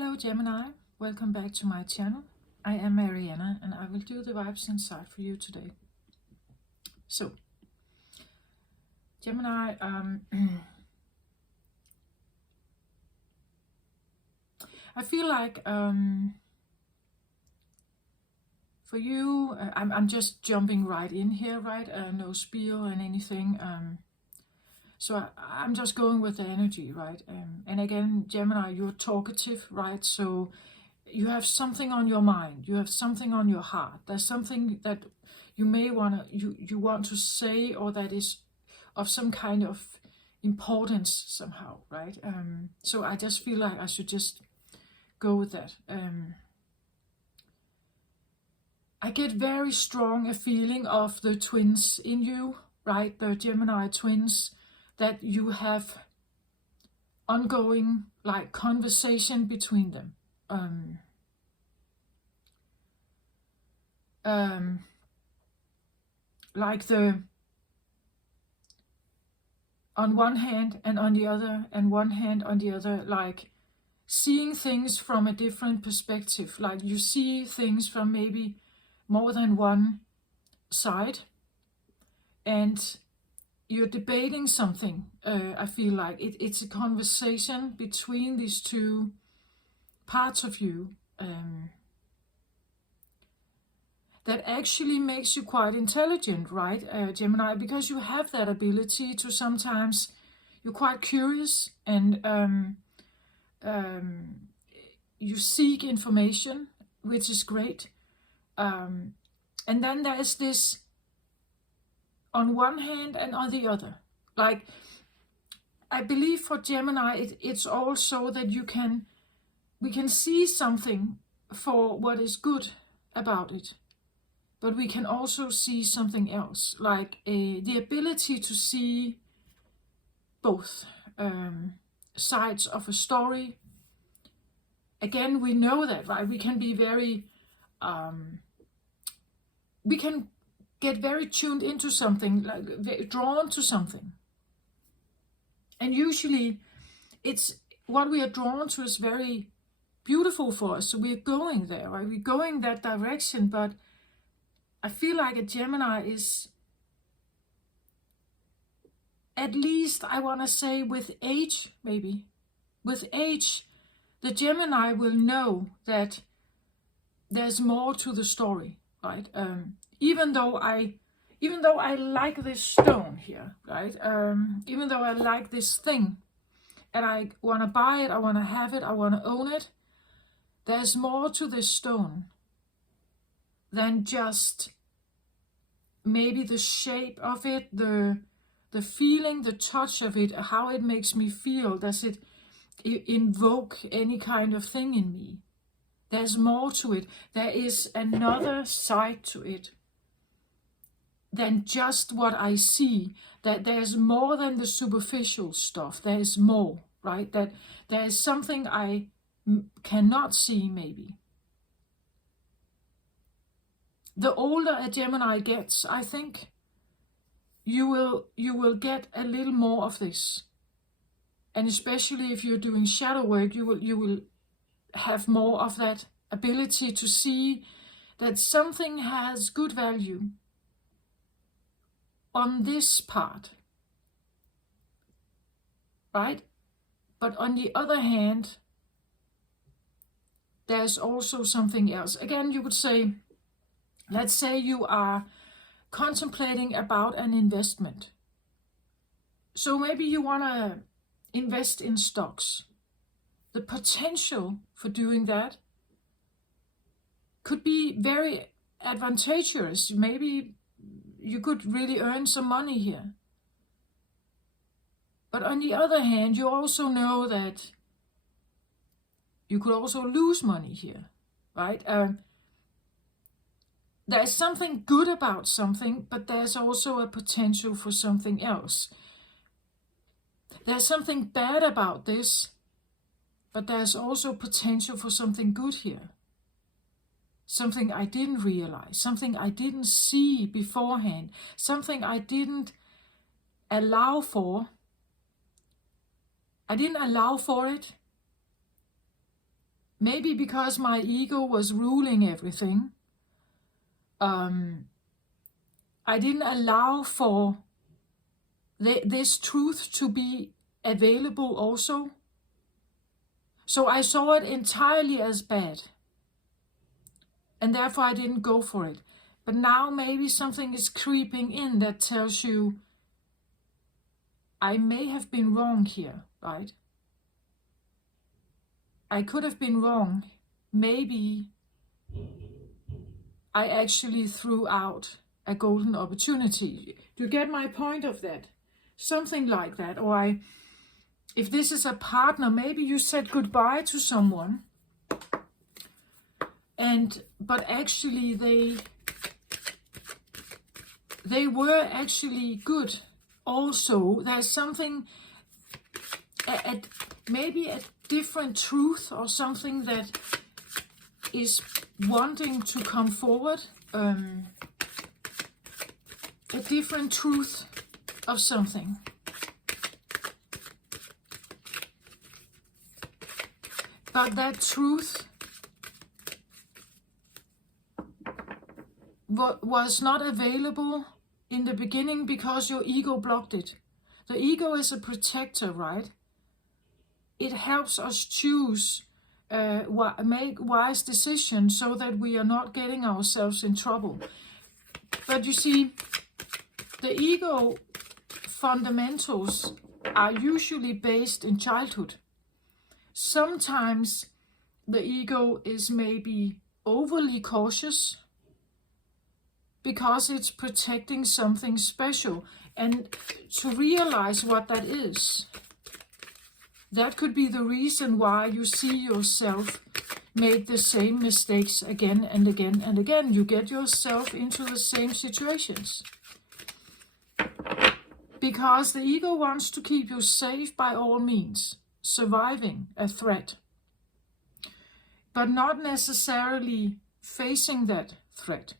Hello Gemini, welcome back to my channel. I am Mariana and I will do the vibes inside for you today. So, Gemini, I feel like for you, I'm just jumping right in here, right? No spiel and anything. So I'm just going with the energy, right? And again, Gemini, you're talkative, right? So you have something on your mind, you have something on your heart. There's something that you may you want to say, or that is of some kind of importance somehow, right? So I just feel like I should just go with that. I get very strong a feeling of the twins in you, right? The Gemini twins, that you have ongoing like conversation between them. Like the on one hand and on the other, and one hand on the other, like seeing things from a different perspective. Like you see things from maybe more than one side, and you're debating something. I feel like it's a conversation between these two parts of you that actually makes you quite intelligent, right, Gemini? Because you have that ability to sometimes, you're quite curious, and you seek information, which is great. And then there is this on one hand and on the other. Like, I believe for Gemini, it's also that we can see something for what is good about it, but we can also see something else, like the ability to see both sides of a story. Again, we know that, right? We can be very, we can get very tuned into something, like drawn to something. And usually it's what we are drawn to is very beautiful for us. So we're going there, right? We're going that direction. But I feel like a Gemini is, at least I want to say with age, maybe. With age, the Gemini will know that there's more to the story, right? Even though I like this stone here, right? Even though I like this thing, and I want to buy it, I want to have it, I want to own it, there's more to this stone than just maybe the shape of it, the feeling, the touch of it, how it makes me feel. Does it invoke any kind of thing in me? There's more to it. There is another side to it than just what I see. That there's more than the superficial stuff. There is more, right? That there is something I cannot see, maybe. The older a Gemini gets, I think you will get a little more of this. And especially if you're doing shadow work, you will have more of that ability to see that something has good value on this part, right? But on the other hand, there's also something else. Again, you would say, let's say you are contemplating about an investment. So maybe you want to invest in stocks. The potential for doing that could be very advantageous. Maybe you could really earn some money here. But on the other hand, you also know that you could also lose money here, right? There's something good about something, but there's also a potential for something else. There's something bad about this, but there's also potential for something good here. Something I didn't realize, something I didn't see beforehand, something I didn't allow for. I didn't allow for it, maybe because my ego was ruling everything, I didn't allow for this truth to be available also. So I saw it entirely as bad. And therefore I didn't go for it. But now maybe something is creeping in that tells you, I may have been wrong here, right? I could have been wrong. Maybe I actually threw out a golden opportunity. Do you get my point of that? Something like that. Or if this is a partner, maybe you said goodbye to someone, but actually they were actually good. Also, there's something, maybe a different truth or something that is wanting to come forward. A different truth of something. But that truth was not available in the beginning because your ego blocked it. The ego is a protector, right? It helps us choose, make wise decisions so that we are not getting ourselves in trouble. But you see, the ego fundamentals are usually based in childhood. Sometimes the ego is maybe overly cautious because it's protecting something special. And to realize what that is, that could be the reason why you see yourself make the same mistakes again and again and again. You get yourself into the same situations. Because the ego wants to keep you safe by all means, surviving a threat, but not necessarily facing that threat.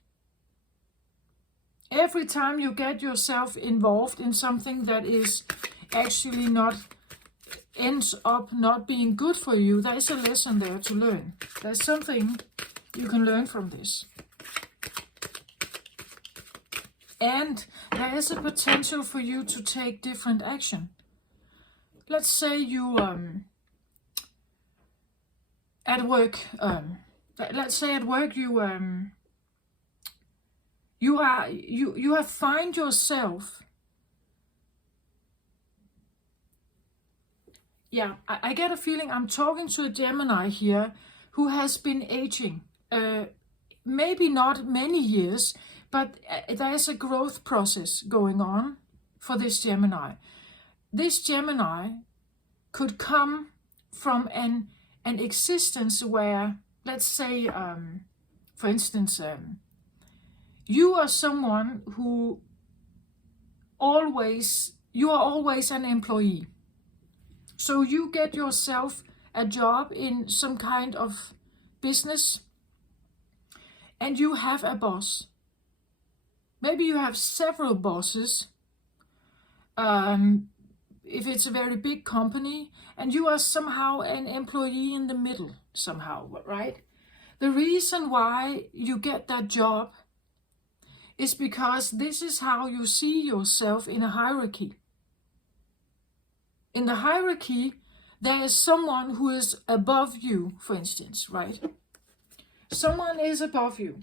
Every time you get yourself involved in something that is actually ends up not being good for you, there is a lesson there to learn. There's something you can learn from this. And there is a potential for you to take different action. Let's say you at work. Let's say at work you have find yourself. Yeah, I get a feeling I'm talking to a Gemini here who has been aging. Maybe not many years, but there is a growth process going on for this Gemini. This Gemini could come from an existence where, let's say, for instance, you are someone who you are always an employee. So you get yourself a job in some kind of business and you have a boss. Maybe you have several bosses, if it's a very big company, and you are somehow an employee in the middle somehow, right? The reason why you get that job is because this is how you see yourself in a hierarchy. In the hierarchy, there is someone who is above you, for instance, right? Someone is above you.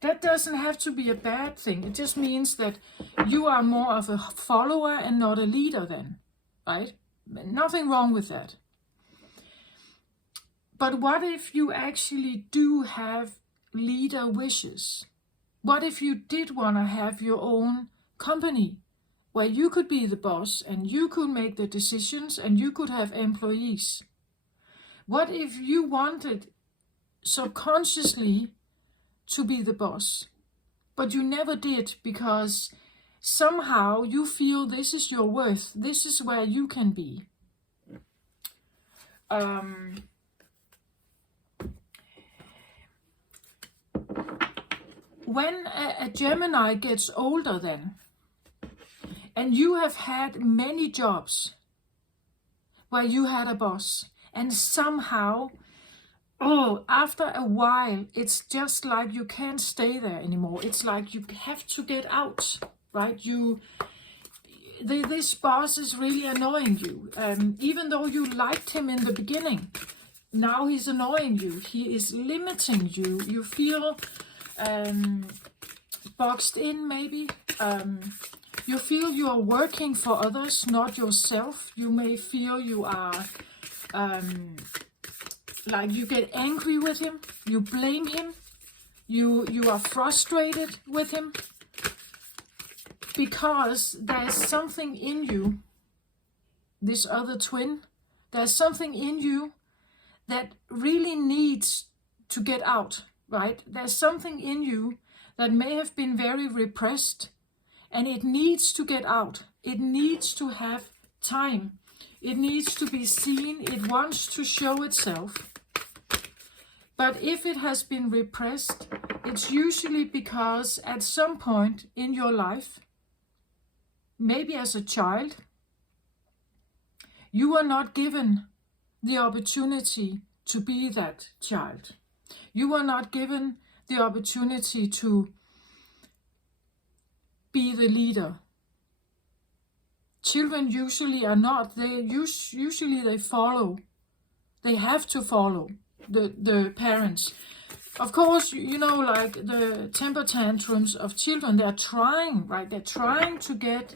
That doesn't have to be a bad thing. It just means that you are more of a follower and not a leader then, right? Nothing wrong with that. But what if you actually do have leader wishes? What if you did want to have your own company where you could be the boss and you could make the decisions and you could have employees? What if you wanted subconsciously to be the boss, but you never did because somehow you feel this is your worth, this is where you can be? When a Gemini gets older then, and you have had many jobs where you had a boss, And somehow, oh, after a while, it's just like you can't stay there anymore. It's like you have to get out, right? This boss is really annoying you. Even though you liked him in the beginning, now he's annoying you. He is limiting you. You feel boxed in, maybe. You feel you are working for others, not yourself. You may feel you are, like you get angry with him. You blame him. You are frustrated with him. Because there's something in you, this other twin, there's something in you that really needs to get out, right? There's something in you that may have been very repressed, and it needs to get out. It needs to have time. It needs to be seen. It wants to show itself. But if it has been repressed, it's usually because at some point in your life, maybe as a child, you were not given the opportunity to be that child. You were not given the opportunity to be the leader. Children usually are not. Usually they follow. They have to follow the parents. Of course, you know, like the temper tantrums of children, they're trying, right? They're trying to get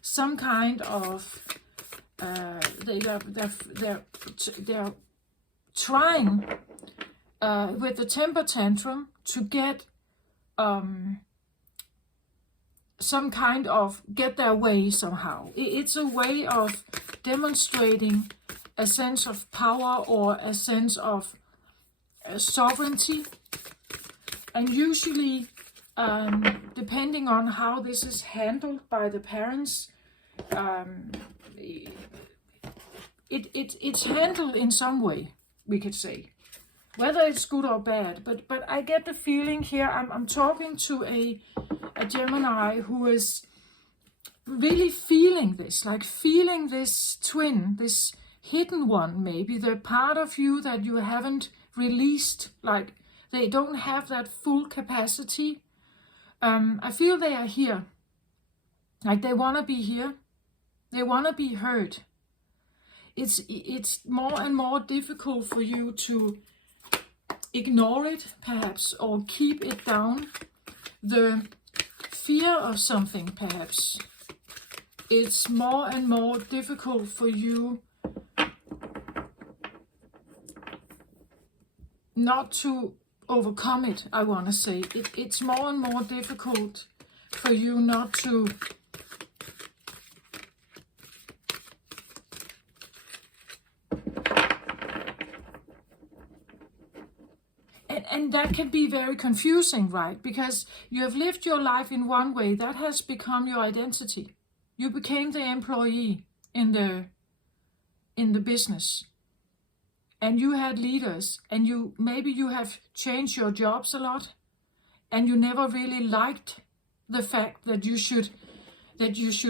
some kind of, they're trying with the temper tantrum to get some kind of, get their way somehow. It's a way of demonstrating a sense of power or a sense of sovereignty. And usually, depending on how this is handled by the parents, it's handled in some way, we could say, whether it's good or bad. But I get the feeling here, I'm talking to a Gemini who is really feeling this, like feeling this twin, this hidden one, maybe the part of you that you haven't released, like they don't have that full capacity. I feel they are here, like they want to be here, they want to be heard. It's more and more difficult for you to ignore it, perhaps, or keep it down. The fear of something, perhaps. It's more and more difficult for you not to overcome it, I want to say. It's more and more difficult for you not to and that can be very confusing, right? Because you have lived your life in one way, that has become your identity. You became the employee in the business. And you had leaders, and maybe you have changed your jobs a lot, and you never really liked the fact that you should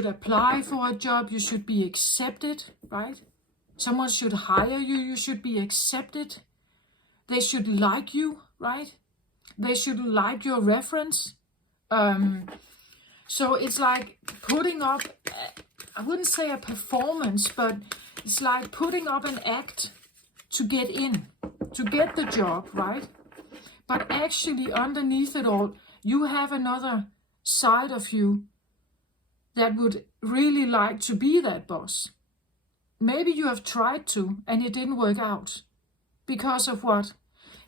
apply for a job, you should be accepted, right? Someone should hire you, you should be accepted. They should like you, right? They should like your reference. So it's like putting up, I wouldn't say a performance, but it's like putting up an act to get in, to get the job, right? But actually underneath it all, you have another side of you that would really like to be that boss. Maybe you have tried to and it didn't work out. Because of what?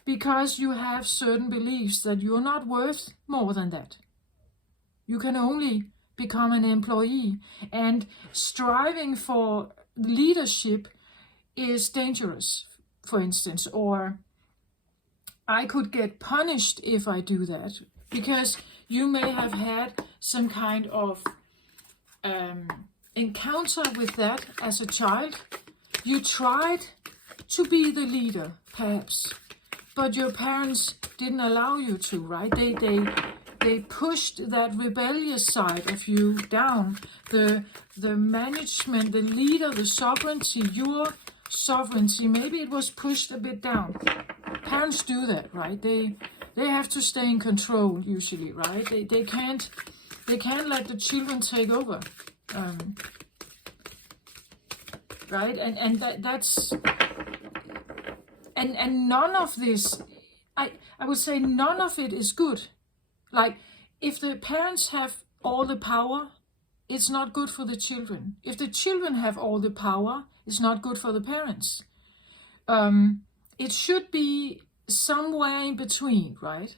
Because you have certain beliefs that you're not worth more than that. You can only become an employee, and striving for leadership is dangerous, for instance, or I could get punished if I do that, because you may have had some kind of encounter with that as a child. You tried to be the leader, perhaps, but your parents didn't allow you to, right? They pushed that rebellious side of you down. The management, the leader, the sovereignty, your sovereignty, maybe it was pushed a bit down. Parents do that, right? They have to stay in control usually, right? They can't let the children take over, right? And that's and none of this, I would say none of it is good. Like, if the parents have all the power, it's not good for the children. If the children have all the power, it's not good for the parents. It should be somewhere in between, right?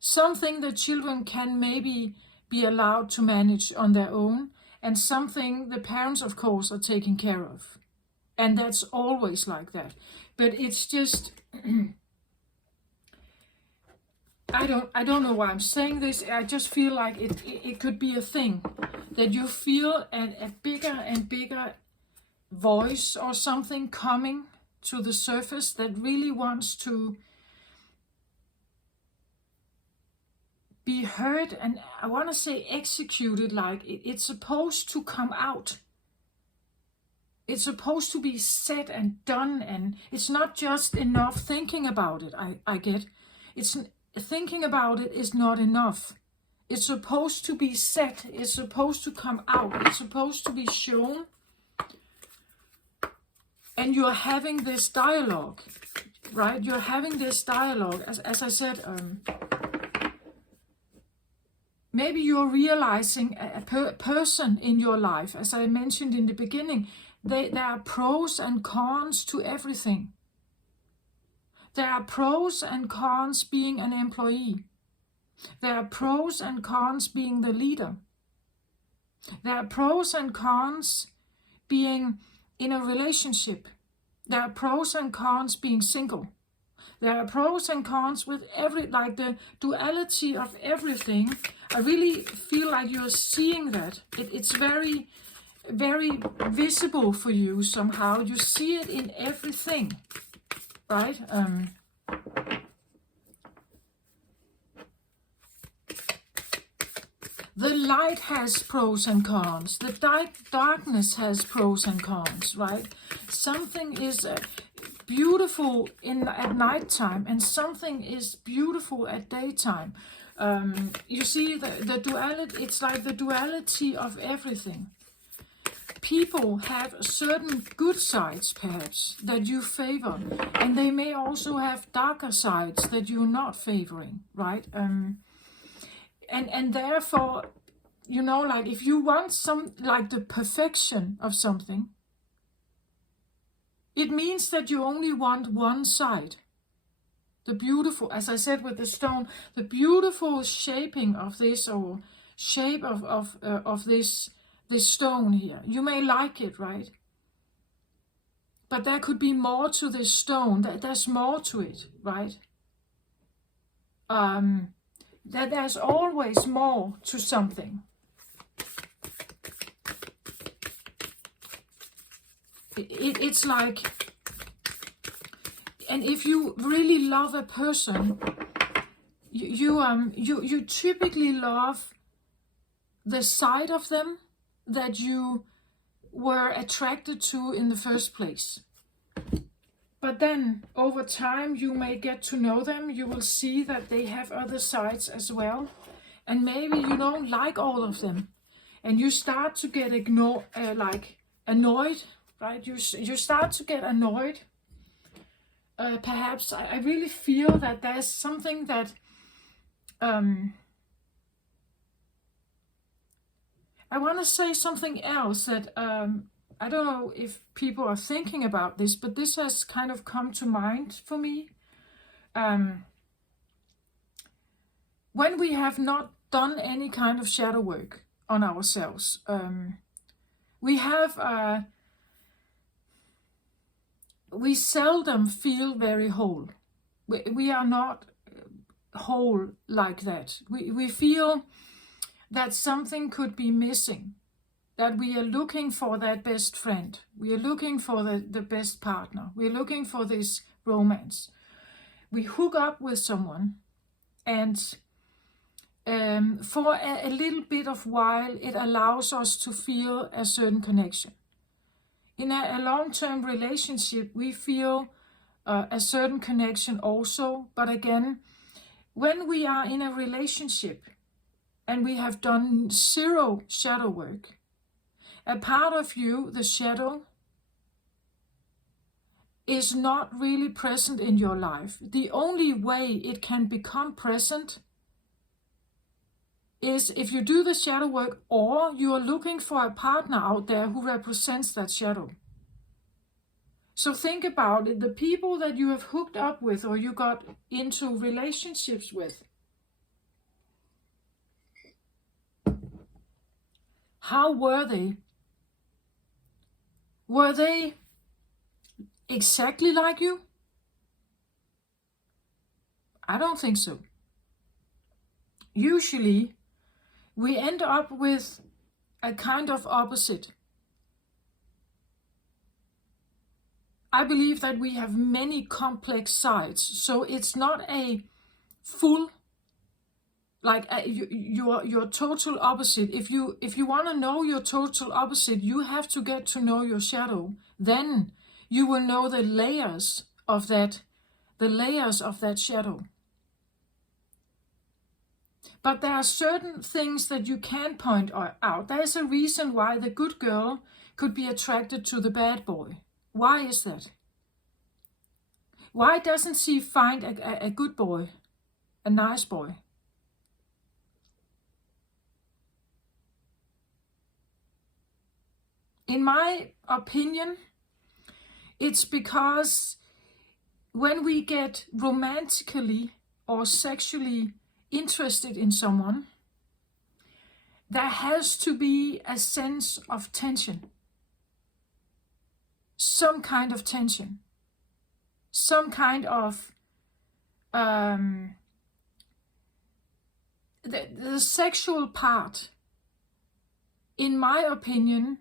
Something that children can maybe be allowed to manage on their own, and something the parents, of course, are taking care of. And that's always like that. But it's just, I don't know why I'm saying this. I just feel like it could be a thing that you feel a bigger and bigger voice or something coming to the surface that really wants to be heard, and I want to say executed. Like, it's supposed to come out. It's supposed to be said and done, and it's not just enough thinking about it. I get it's thinking about it is not enough. It's supposed to be said. It's supposed to come out. It's supposed to be shown. And you're having this dialogue, right? You're having this dialogue. As I said, maybe you're realizing a person in your life, as I mentioned in the beginning. There are pros and cons to everything. There are pros and cons being an employee. There are pros and cons being the leader. There are pros and cons being in a relationship. There are pros and cons being single. There are pros and cons with like the duality of everything. I really feel like you're seeing that. It's very, very visible for you somehow. You see it in everything, right? The light has pros and cons. The darkness has pros and cons, right? Something is beautiful at nighttime, and something is beautiful at daytime. You see the duality. It's like the duality of everything. People have certain good sides, perhaps, that you favor, and they may also have darker sides that you're not favoring, right? And therefore, you know, like, if you want like the perfection of something, it means that you only want one side. The beautiful, as I said with the stone, the beautiful shaping of this, or shape of this stone here. You may like it, right? But there could be more to this stone. There's more to it, right? That there's always more to something. It's like, and if you really love a person, you typically love the side of them that you were attracted to in the first place. But then over time you may get to know them. You will see that they have other sides as well, and maybe you don't like all of them, and you start to get annoyed, right? You start to get annoyed. Perhaps I really feel that there's something that I want to say something else that I don't know if people are thinking about this, but this has kind of come to mind for me. When we have not done any kind of shadow work on ourselves, we seldom feel very whole. We are not whole like that. We feel that something could be missing, that we are looking for that best friend. We are looking for the best partner. We are looking for this romance. We hook up with someone, and for a little bit of while, it allows us to feel a certain connection. In a long-term relationship, we feel a certain connection also. But again, when we are in a relationship and we have done zero shadow work, a part of you, the shadow, is not really present in your life. The only way it can become present is if you do the shadow work, or you are looking for a partner out there who represents that shadow. So think about it. The people that you have hooked up with or you got into relationships with, how were they? Were they exactly like you? I don't think so. Usually, we end up with a kind of opposite. I believe that we have many complex sides, so it's not a full, like your total opposite. If you want to know your total opposite, you have to get to know your shadow. Then you will know the layers of that shadow. But there are certain things that you can point out. There's a reason why the good girl could be attracted to the bad boy. Why is that? Why doesn't she find a good boy, a nice boy? In my opinion, it's because when we get romantically or sexually interested in someone, there has to be a sense of tension. Some kind of tension. Some kind of the sexual part, in my opinion,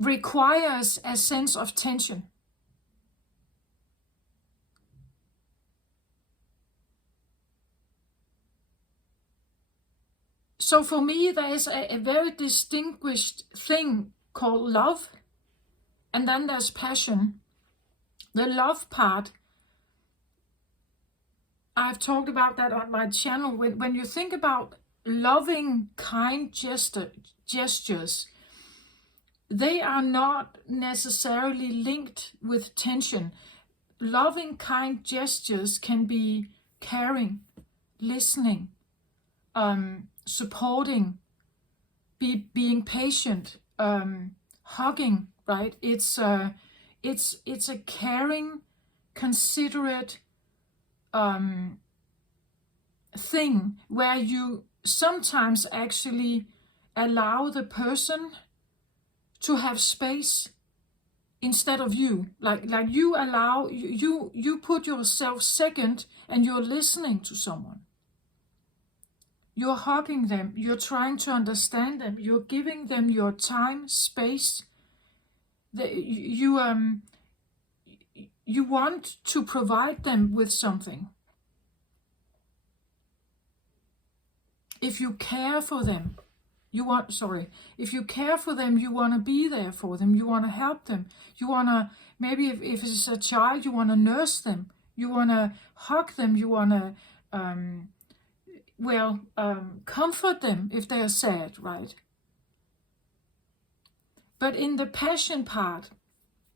requires a sense of tension. So for me, there is a very distinguished thing called love, and then there's passion. The love part, I've talked about that on my channel. When you think about loving, kind gestures, they are not necessarily linked with tension. Loving, kind gestures can be caring, listening, supporting, being patient, hugging, right? It's a caring, considerate thing where you sometimes actually allow the person to have space instead of you. Like you allow, you put yourself second and you're listening to someone. You're hugging them, you're trying to understand them, you're giving them your time, space. You want to provide them with something. If you care for them, if you care for them, you want to be there for them, you want to help them, you want to, maybe if it's a child, you want to nurse them, you want to hug them, you want to comfort them if they're sad, right? But in the passion part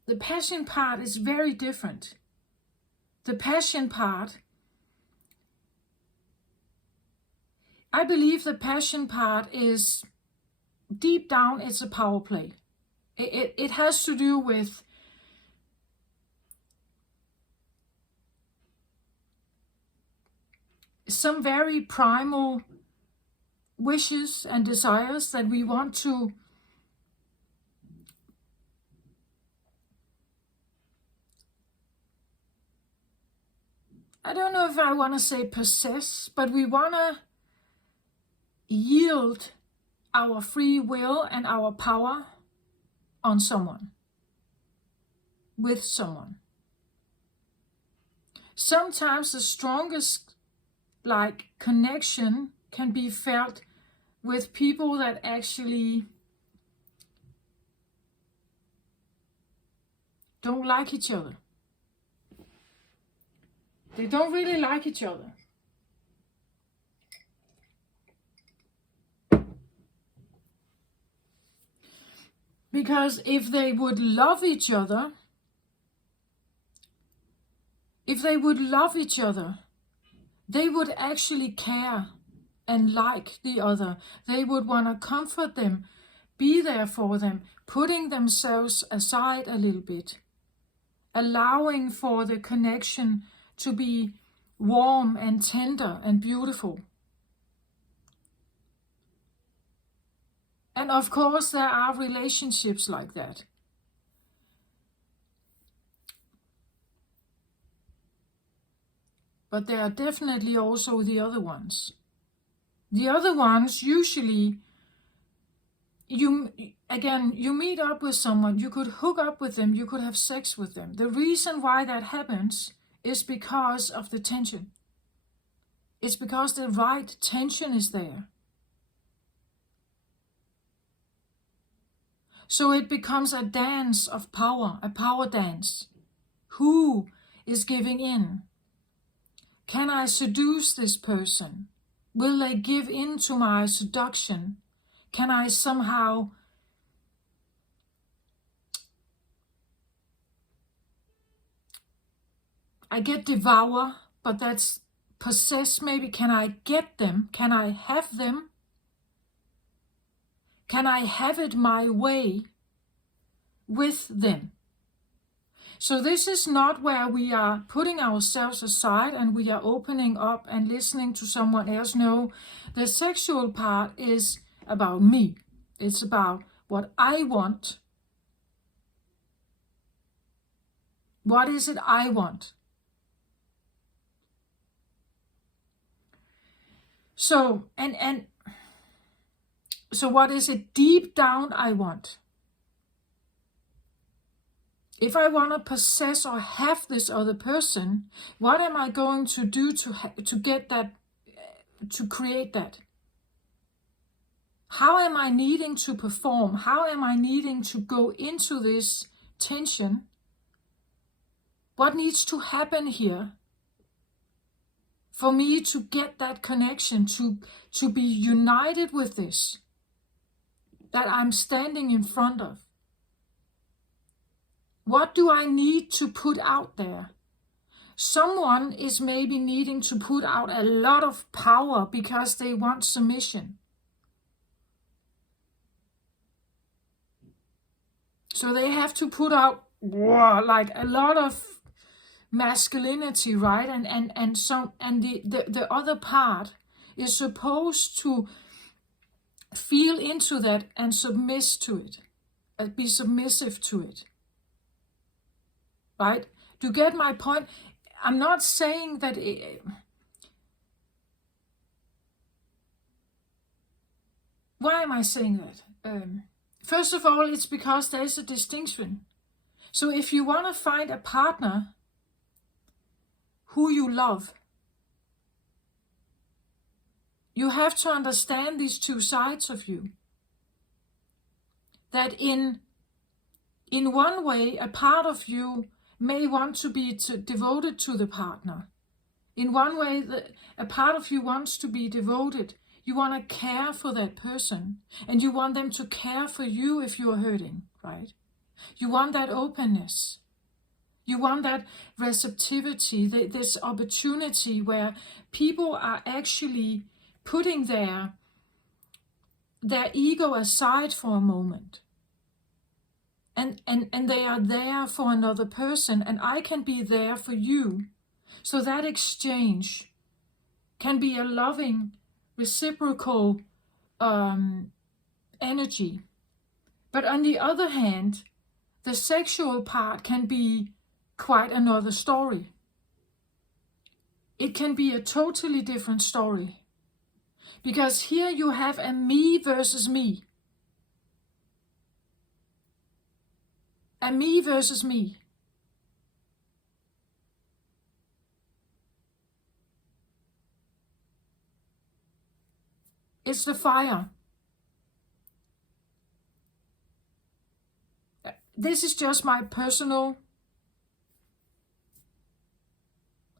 is very different. The passion part, I believe the passion part is, deep down, it's a power play. It has to do with some very primal wishes and desires that we want to I don't know if I want to say possess, but we want to yield our free will and our power on someone, with someone. Sometimes the strongest connection can be felt with people that actually don't like each other. They don't really like each other. Because if they would love each other, they would actually care and like the other. They would want to comfort them, be there for them, putting themselves aside a little bit, allowing for the connection to be warm and tender and beautiful. And of course, there are relationships like that. But there are definitely also the other ones. The other ones, usually, you meet up with someone, you could hook up with them, you could have sex with them. The reason why that happens is because of the tension. It's because the right tension is there. So it becomes a dance of power, a power dance. Who is giving in? Can I seduce this person? Will they give in to my seduction? Can I somehow get devour, but that's possess maybe? Can I get them? Can I have them? Can I have it my way with them? So this is not where we are putting ourselves aside and we are opening up and listening to someone else. No, the sexual part is about me. It's about what I want. What is it I want? So, so what is it deep down I want? If I want to possess or have this other person, what am I going to do to get that, to create that? How am I needing to perform? How am I needing to go into this tension? What needs to happen here for me to get that connection, to be united with this that I'm standing in front of? What do I need to put out there? Someone is maybe needing to put out a lot of power because they want submission. So they have to put out like a lot of masculinity, right? And the other part is supposed to feel into that and submit to it, be submissive to it. Right? Do you get my point? I'm not saying that why am I saying that? First of all, it's because there's a distinction. So if you want to find a partner who you love, you have to understand these two sides of you. That in one way, a part of you may want to be devoted to the partner. In one way, a part of you wants to be devoted. You want to care for that person. And you want them to care for you if you are hurting, right? You want that openness. You want that receptivity, this opportunity where people are actually putting their ego aside for a moment. And they are there for another person, and I can be there for you. So that exchange can be a loving, reciprocal energy. But on the other hand, the sexual part can be quite another story. It can be a totally different story. Because here you have a me versus me. A me versus me. It's the fire. This is just my personal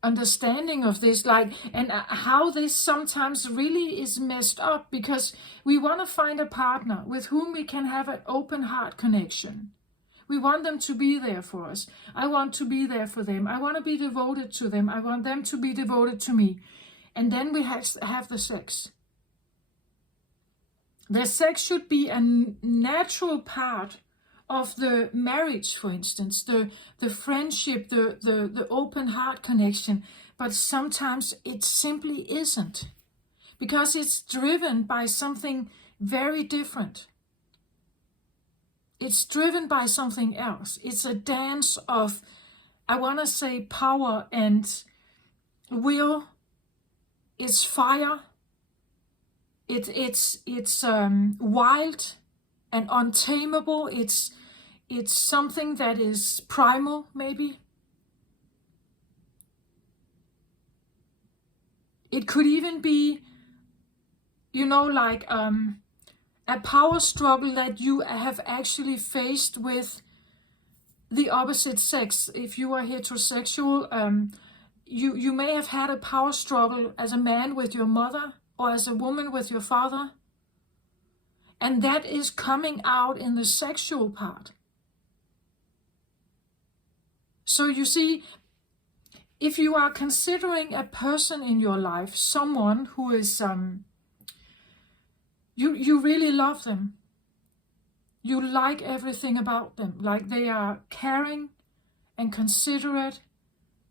understanding of this, like, and how this sometimes really is messed up, because we want to find a partner with whom we can have an open heart connection. We want them to be there for us. I want to be there for them. I want to be devoted to them. I want them to be devoted to me. And then we have the sex. The sex should be a natural part of the marriage, for instance, the friendship, the open heart connection. But sometimes it simply isn't, because it's driven by something very different. It's driven by something else. It's a dance of, I want to say, power and will. It's fire. It's wild and untamable. It's something that is primal, maybe. It could even be, like a power struggle that you have actually faced with the opposite sex. If you are heterosexual, you may have had a power struggle as a man with your mother, or as a woman with your father. And that is coming out in the sexual part. So you see, if you are considering a person in your life, someone who is, you really love them. You like everything about them. Like, they are caring and considerate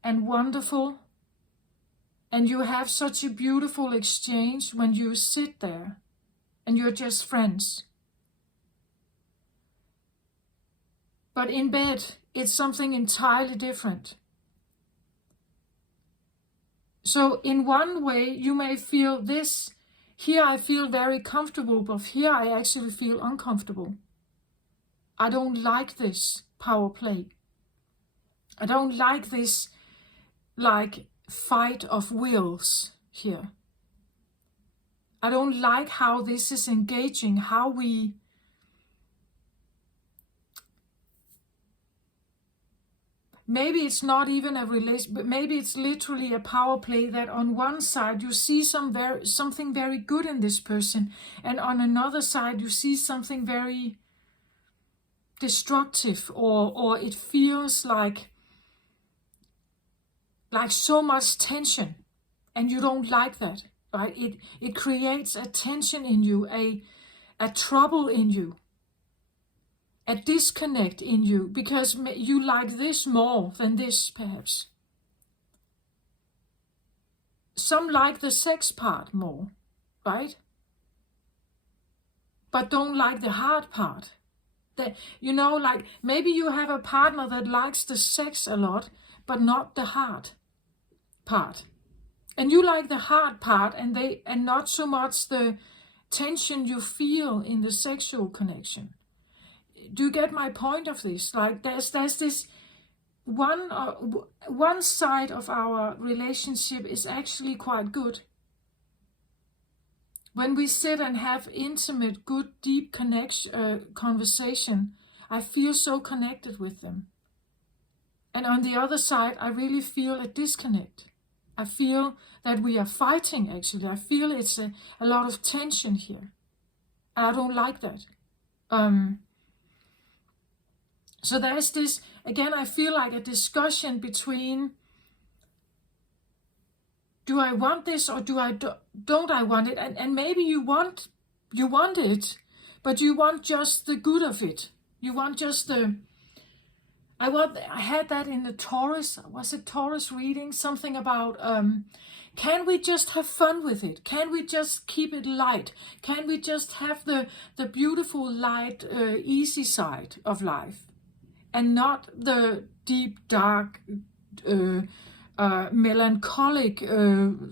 and wonderful. And you have such a beautiful exchange when you sit there and you're just friends. But in bed, it's something entirely different. So in one way, you may feel this, here I feel very comfortable, but here I actually feel uncomfortable. I don't like this power play. I don't like this, like, fight of wills here. I don't like how this is engaging, how we maybe it's not even a relation, but maybe it's literally a power play, that on one side you see something very good in this person, and on another side you see something very destructive, or it feels like so much tension, and you don't like that, right? It creates a tension in you, a trouble in you, a disconnect in you, because you like this more than this, perhaps. Some like the sex part more, right? But don't like the hard part. That, like, maybe you have a partner that likes the sex a lot, but not the hard part. And you like the hard part, and not so much the tension you feel in the sexual connection. Do you get my point of this? Like, there's this one side of our relationship is actually quite good. When we sit and have intimate, good, deep conversation, I feel so connected with them. And on the other side, I really feel a disconnect. I feel that we are fighting, actually. I feel it's a lot of tension here. And I don't like that. So there's this, again, I feel like a discussion between, do I want this, or don't I want it? And maybe you want it, but you want just the good of it. You want just I had that in the Taurus, was it Taurus reading? Something about, can we just have fun with it? Can we just keep it light? Can we just have the beautiful, light, easy side of life? And not the deep, dark, melancholic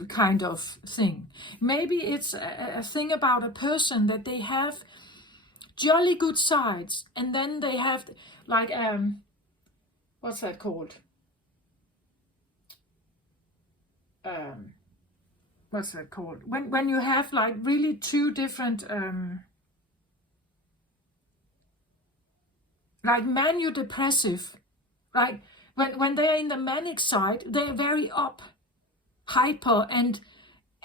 kind of thing. Maybe it's a thing about a person that they have jolly good sides, and then they have, like, what's that called? what's that called? When you have like really two different like manodepressive, right? When they are in the manic side, they're very up, hyper and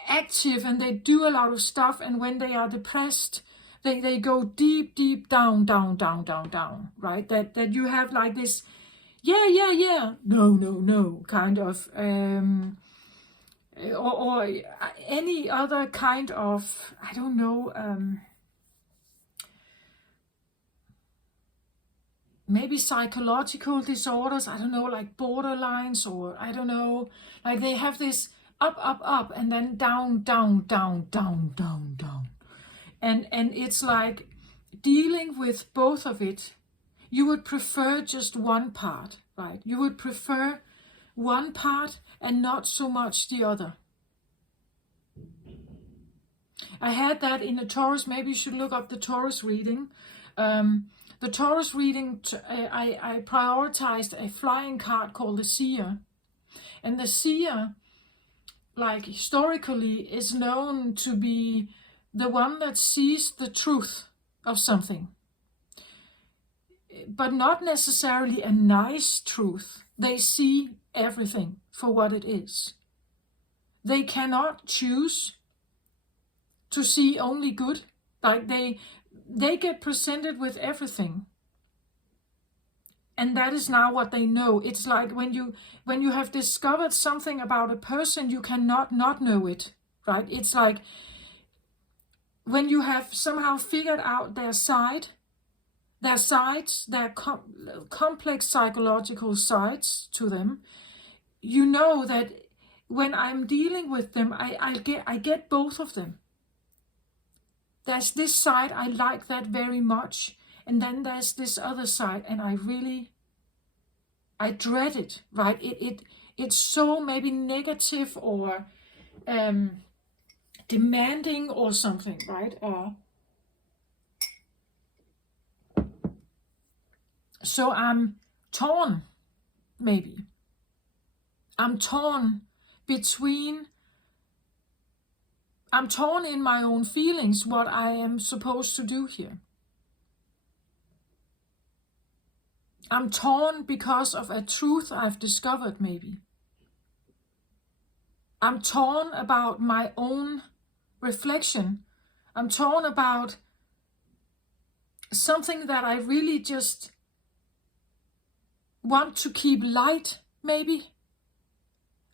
active, and they do a lot of stuff. And when they are depressed, they go deep down, down, right? That you have like this, yeah, no, kind of, or any other kind of, I don't know, maybe psychological disorders, I don't know, like borderlines, or I don't know, like they have this up, and then down. And it's like dealing with both of it. You would prefer just one part, right? You would prefer one part and not so much the other. I had that in the Taurus. Maybe you should look up the Taurus reading. The Taurus reading, I prioritized a flying card called the Seer. And the Seer, like historically, is known to be the one that sees the truth of something. But not necessarily a nice truth. They see everything for what it is. They cannot choose to see only good. Like they get presented with everything, and that is now what they know. It's like when you have discovered something about a person, you cannot not know it, right? It's like when you have somehow figured out their sides, their complex psychological sides to them, you know that when I'm dealing with them, I get both of them. There's this side, I like that very much. And then there's this other side, and I dread it, right? It's so maybe negative or demanding or something, right? So I'm torn, maybe. I'm torn in my own feelings, what I am supposed to do here. I'm torn because of a truth I've discovered, maybe. I'm torn about my own reflection. I'm torn about something that I really just want to keep light, maybe.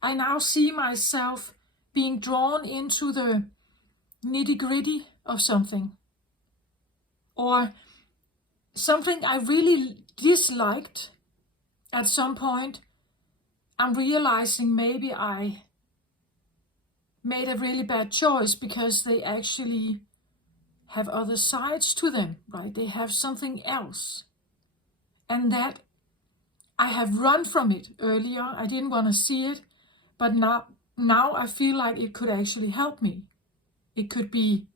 I now see myself being drawn into the nitty-gritty of something. Or something I really disliked at some point. I'm realizing maybe I made a really bad choice because they actually have other sides to them, right? They have something else. And that I have run from it earlier. I didn't want to see it, but now I feel like it could actually help me. It could be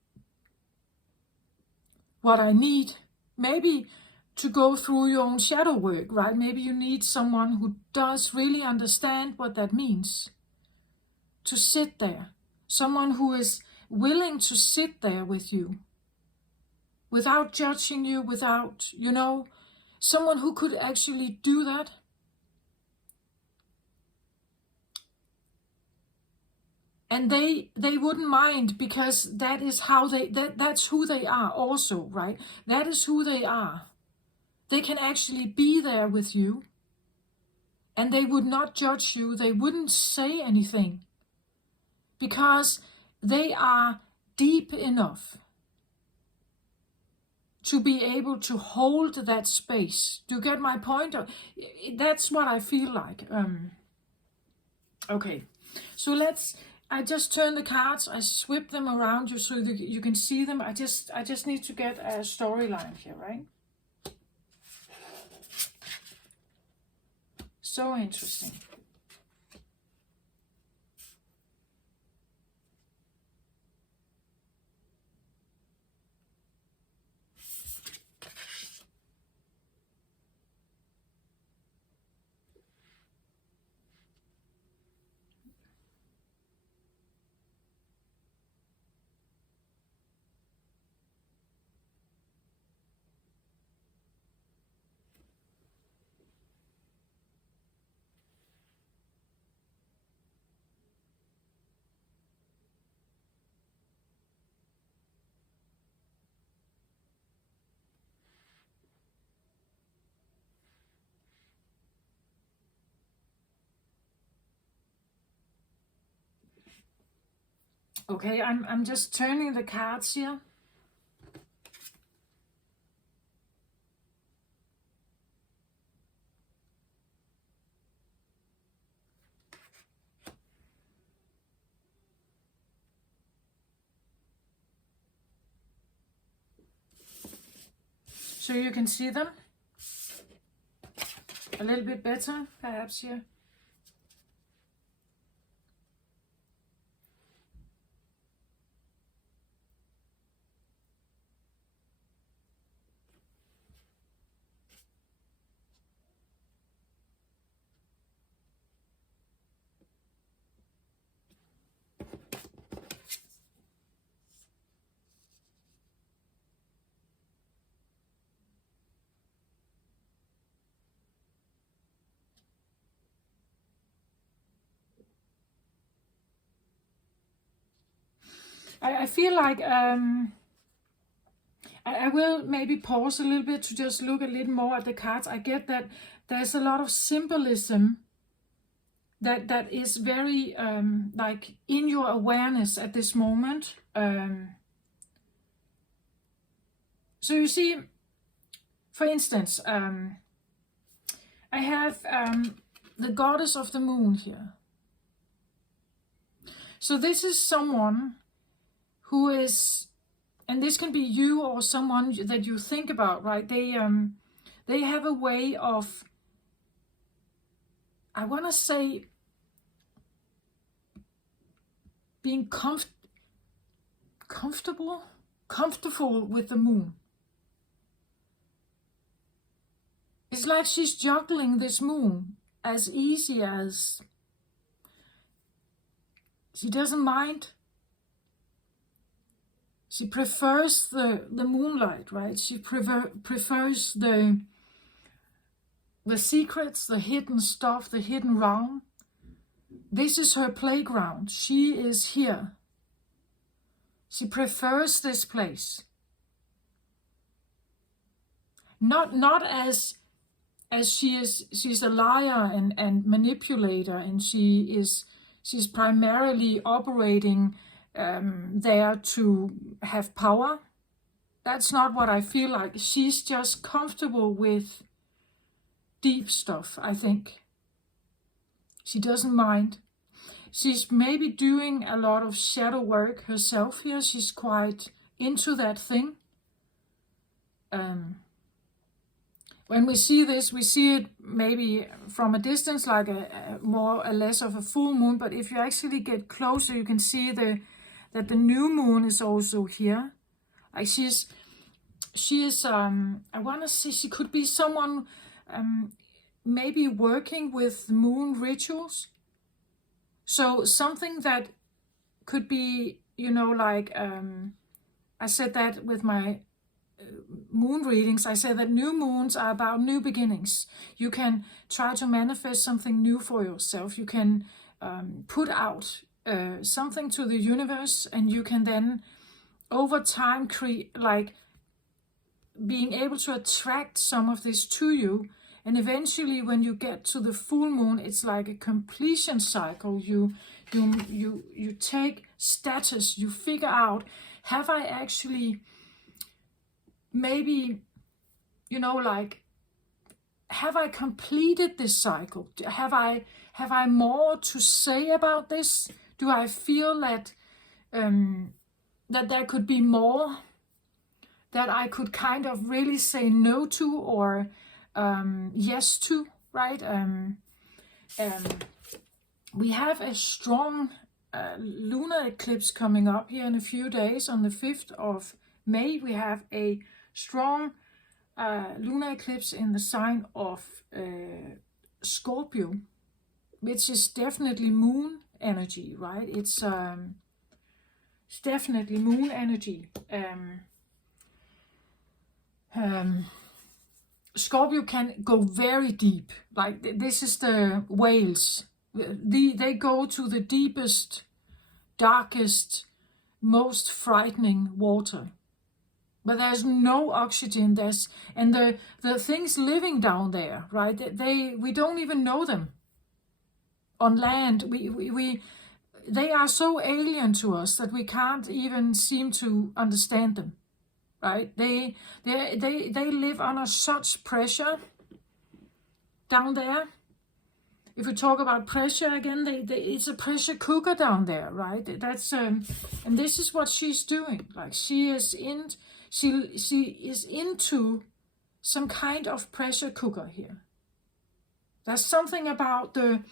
what I need, maybe to go through your own shadow work, right? Maybe you need someone who does really understand what that means. To sit there. Someone who is willing to sit there with you. Without judging you, without, someone who could actually do that. And they wouldn't mind, because that is how that's who they are also, right? That is who they are. They can actually be there with you, and they would not judge you. They wouldn't say anything, because they are deep enough to be able to hold that space. Do you get my point? That's what I feel like. Okay, so I just turn the cards, I swip them around you so that you can see them. I just need to get a storyline here, right? So interesting. Okay, I'm just turning the cards here. So you can see them a little bit better, perhaps here. I feel like I will maybe pause a little bit to just look a little more at the cards. I get that there's a lot of symbolism that is very like in your awareness at this moment. So you see, for instance, I have the goddess of the moon here. So this is someone who is, and this can be you or someone that you think about, right? They have a way of, I want to say, being comfortable with the moon. It's like she's juggling this moon as easy as she doesn't mind. She prefers the moonlight, right? She prefers the secrets, the hidden stuff, the hidden realm. This is her playground. She is here. She prefers this place. Not as she's a liar and manipulator, and she's primarily operating there to have power. That's not what I feel like. She's just comfortable with deep stuff, I think. She doesn't mind. She's maybe doing a lot of shadow work herself here. She's quite into that thing. When we see this, we see it maybe from a distance, like a more or less of a full moon. But if you actually get closer, you can see that the new moon is also here. Like she is. I want to say she could be someone maybe working with moon rituals. So something that could be, like I said that with my moon readings. I say that new moons are about new beginnings. You can try to manifest something new for yourself. You can put out something to the universe, and you can then over time create, like, being able to attract some of this to you. And eventually when you get to the full moon, it's like a completion cycle. You take status. You figure out, have I actually maybe, like, have I completed this cycle? Have I more to say about this? Do I feel that that there could be more that I could kind of really say no to, or yes to, right? We have a strong lunar eclipse coming up here in a few days. On the 5th of May, we have a strong lunar eclipse in the sign of Scorpio, which is definitely moon energy, right? It's definitely moon energy. Scorpio can go very deep. Like, this is the whales. They go to the deepest, darkest, most frightening water. But there's no oxygen. And the things living down there, right? We don't even know them. On land, they are so alien to us that we can't even seem to understand them, right? They live under such pressure down there. If we talk about pressure again, it's a pressure cooker down there, right? That's and this is what she's doing. Like she is into some kind of pressure cooker here. There's something about the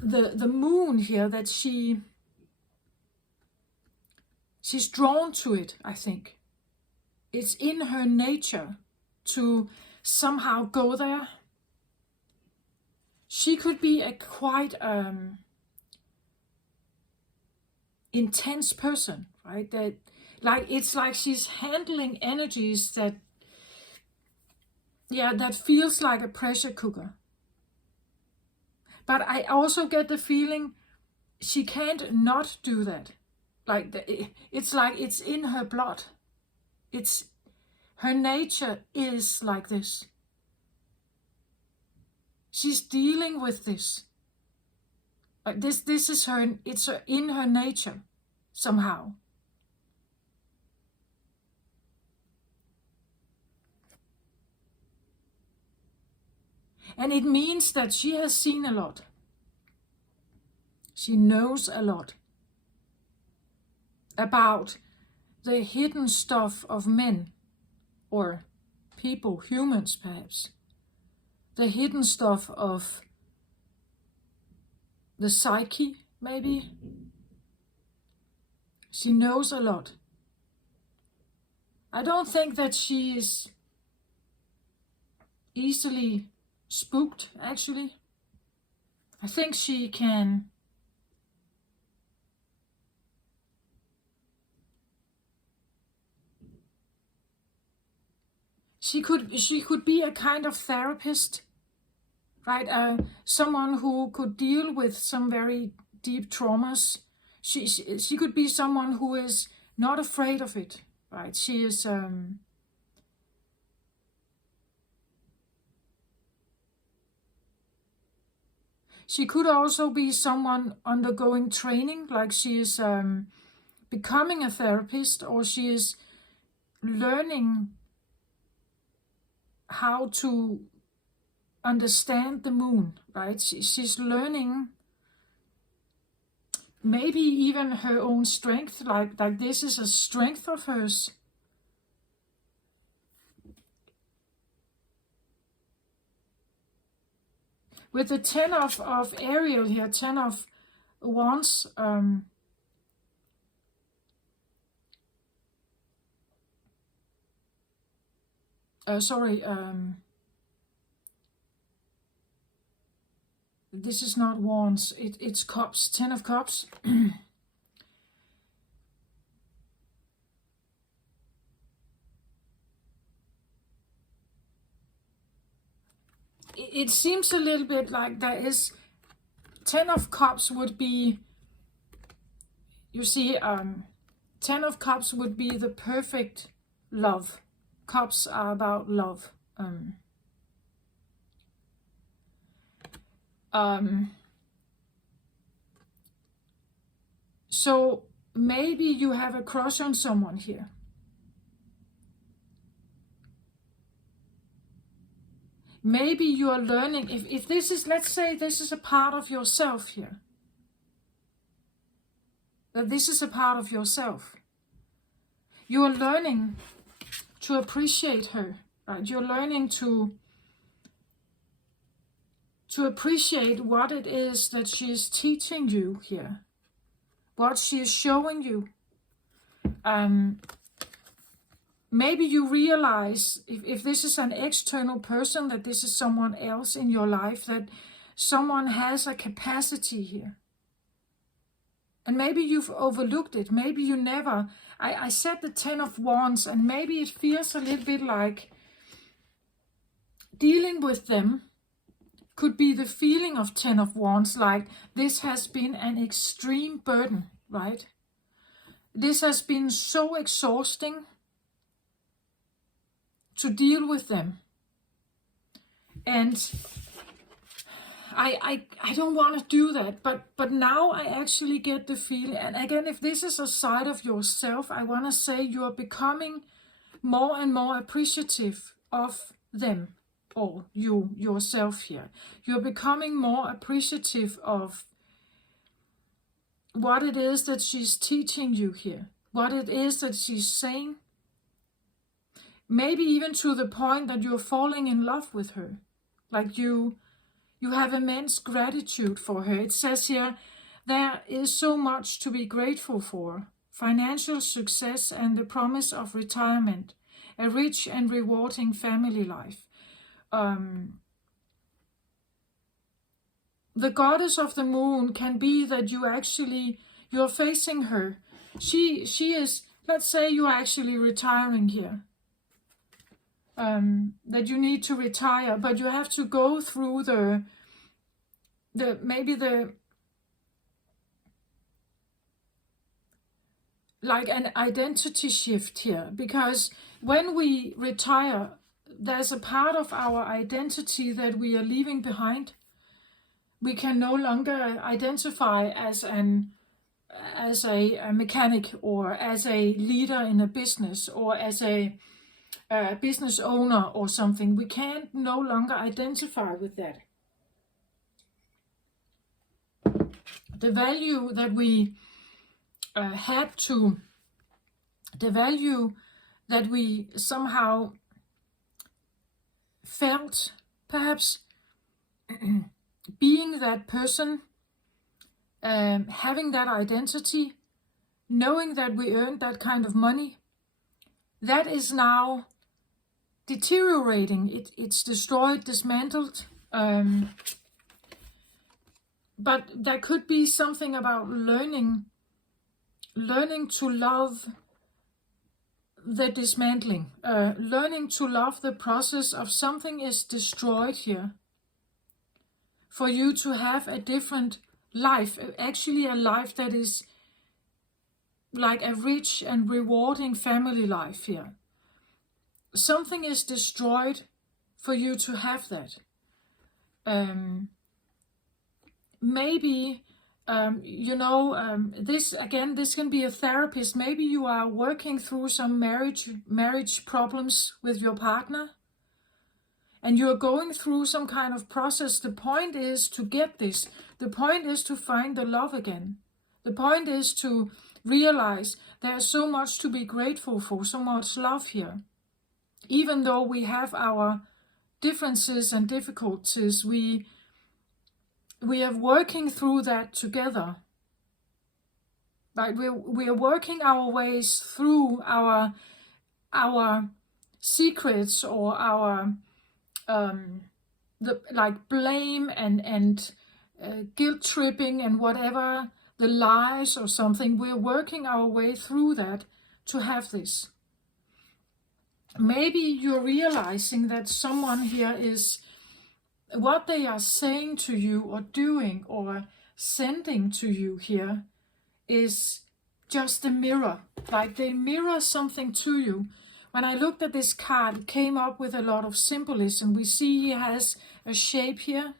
moon here that she's drawn to it, I think. It's in her nature to somehow go there. She could be a quite intense person, right? That it's like she's handling energies that feels like a pressure cooker. But I also get the feeling she can't not do that. It's like it's in her blood. It's her nature is like this. She's dealing with this. Like this is her. It's in her nature somehow. And it means that she has seen a lot. She knows a lot about the hidden stuff of men or people, humans perhaps. The hidden stuff of the psyche, maybe. She knows a lot. I don't think that she is easily spooked, actually. I think she can she could be a kind of therapist, right? Someone who could deal with some very deep traumas. She could be someone who is not afraid of it, right? She is she could also be someone undergoing training, like she is becoming a therapist, or she is learning how to understand the moon, right? She's learning maybe even her own strength, like this is a strength of hers. With the 10 of Ariel here, 10 of Wands, this is not Wands, it's Cups, 10 of Cups. It seems a little bit like there is 10 of Cups would be, you see, 10 of Cups would be the perfect love. Cups are about love. So maybe you have a crush on someone here. Maybe you are learning, if this is, let's say this is a part of yourself here. That this is a part of yourself. You are learning to appreciate her, right? You're learning to appreciate what it is that she is teaching you here. What she is showing you. Maybe you realize, if this is an external person, that this is someone else in your life, that someone has a capacity here. And maybe you've overlooked it. Maybe you never. I said the 10 of Wands, and maybe it feels a little bit like dealing with them could be the feeling of 10 of Wands, like this has been an extreme burden, right? This has been so exhausting to deal with them. And I don't want to do that, but now I actually get the feeling, and again, if this is a side of yourself, I want to say you are becoming more and more appreciative of them, or yourself here. You're becoming more appreciative of what it is that she's teaching you here, what it is that she's saying. Maybe even to the point that you're falling in love with her. Like you have immense gratitude for her. It says here, there is so much to be grateful for. Financial success and the promise of retirement. A rich and rewarding family life. The goddess of the moon can be that you're facing her. She is, let's say you are actually retiring here. That you need to retire, but you have to go through like an identity shift here, because when we retire, there's a part of our identity that we are leaving behind. We can no longer identify as a mechanic, or as a leader in a business, or as a business owner or something. We can't no longer identify with that. The value that we the value that we somehow felt, perhaps, being that person, having that identity, knowing that we earned that kind of money, that is now deteriorating. It's destroyed, dismantled. But there could be something about learning to love the dismantling, learning to love the process of something is destroyed here, for you to have a different life, actually a life that is like a rich and rewarding family life here. Something is destroyed for you to have that. Maybe, this can be a therapist. Maybe you are working through some marriage problems with your partner, and you're going through some kind of process. The point is to get this. The point is to find the love again. The point is to realize there's so much to be grateful for, so much love here. Even though we have our differences and difficulties, we are working through that together. Like we are working our ways through our secrets, or our blame and guilt tripping and whatever, the lies or something. We're working our way through that to have this. Maybe you're realizing that someone here is, what they are saying to you or doing or sending to you here is just a mirror. Like they mirror something to you. When I looked at this card, it came up with a lot of symbolism. We see he has a shape here,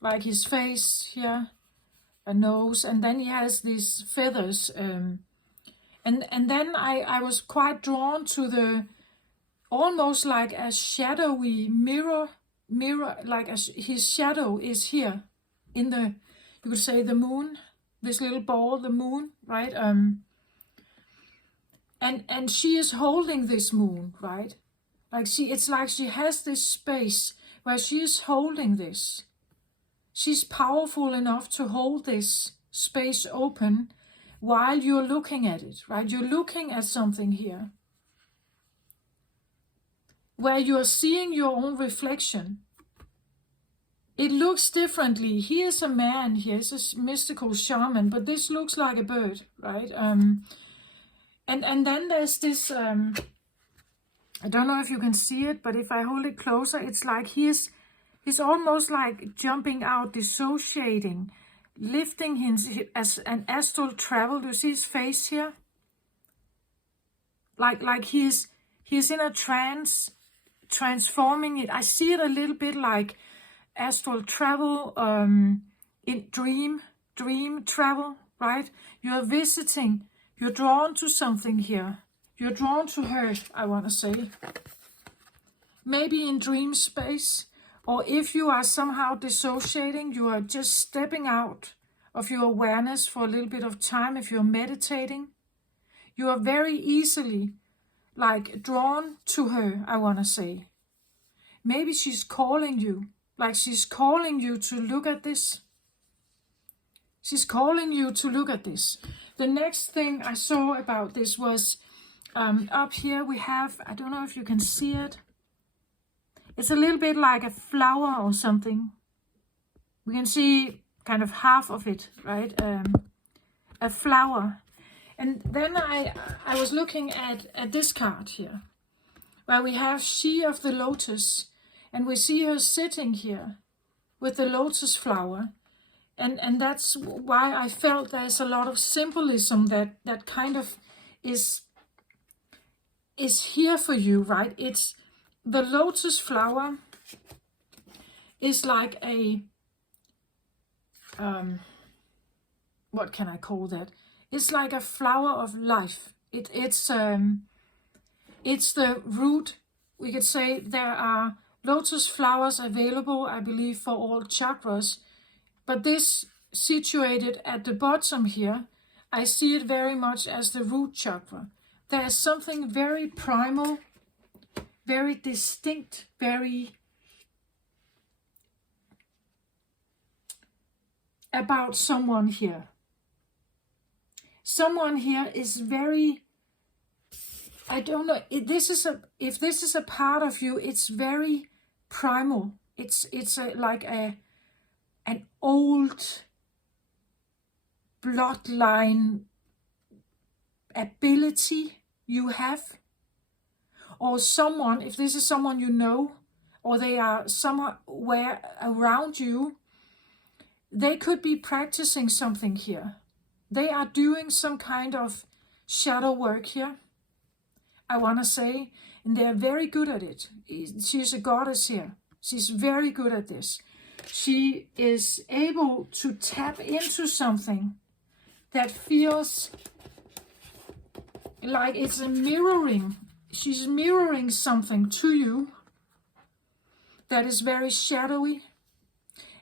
like his face here, a nose, and then he has these feathers. And then I was quite drawn to the, almost like a shadowy mirror, like his shadow is here in the, you could say, the moon, this little ball, the moon, right? And she is holding this moon, right? It's like she has this space where she is holding this. She's powerful enough to hold this space open while you're looking at it, right? You're looking at something here where you're seeing your own reflection. It looks differently. He is a man, he is a mystical shaman, but this looks like a bird, right? And then there's this, I don't know if you can see it, but if I hold it closer, it's like he's almost like jumping out, dissociating, lifting him as an astral travel. Do you see his face here? Like he's in a trance, transforming it. I see it a little bit like astral travel, in dream travel, right? You're visiting, you're drawn to something here. You're drawn to her, I want to say. Maybe in dream space, or if you are somehow dissociating, you are just stepping out of your awareness for a little bit of time. If you're meditating, you are very easily like drawn to her, I want to say. Maybe she's calling you, like she's calling you to look at this. She's calling you to look at this. The next thing I saw about this was up here we have, I don't know if you can see it. It's a little bit like a flower or something. We can see kind of half of it, right? A flower. And then I was looking at this card here, where we have She of the Lotus, and we see her sitting here with the lotus flower. And that's why I felt there's a lot of symbolism that kind of is here for you, right? It's the lotus flower is like a what can I call that? It's like a flower of life. It's the root. We could say there are lotus flowers available, I believe, for all chakras. But this situated at the bottom here, I see it very much as the root chakra. There is something very primal, very distinct, very about someone here. Someone here is very, I don't know, if this is a part of you, it's very primal. It's like an old bloodline ability you have, or someone, if this is someone you know, or they are somewhere around you, they could be practicing something here. They are doing some kind of shadow work here, I want to say, and they're very good at it. She's a goddess here. She's very good at this. She is able to tap into something that feels like it's a mirroring. She's mirroring something to you that is very shadowy,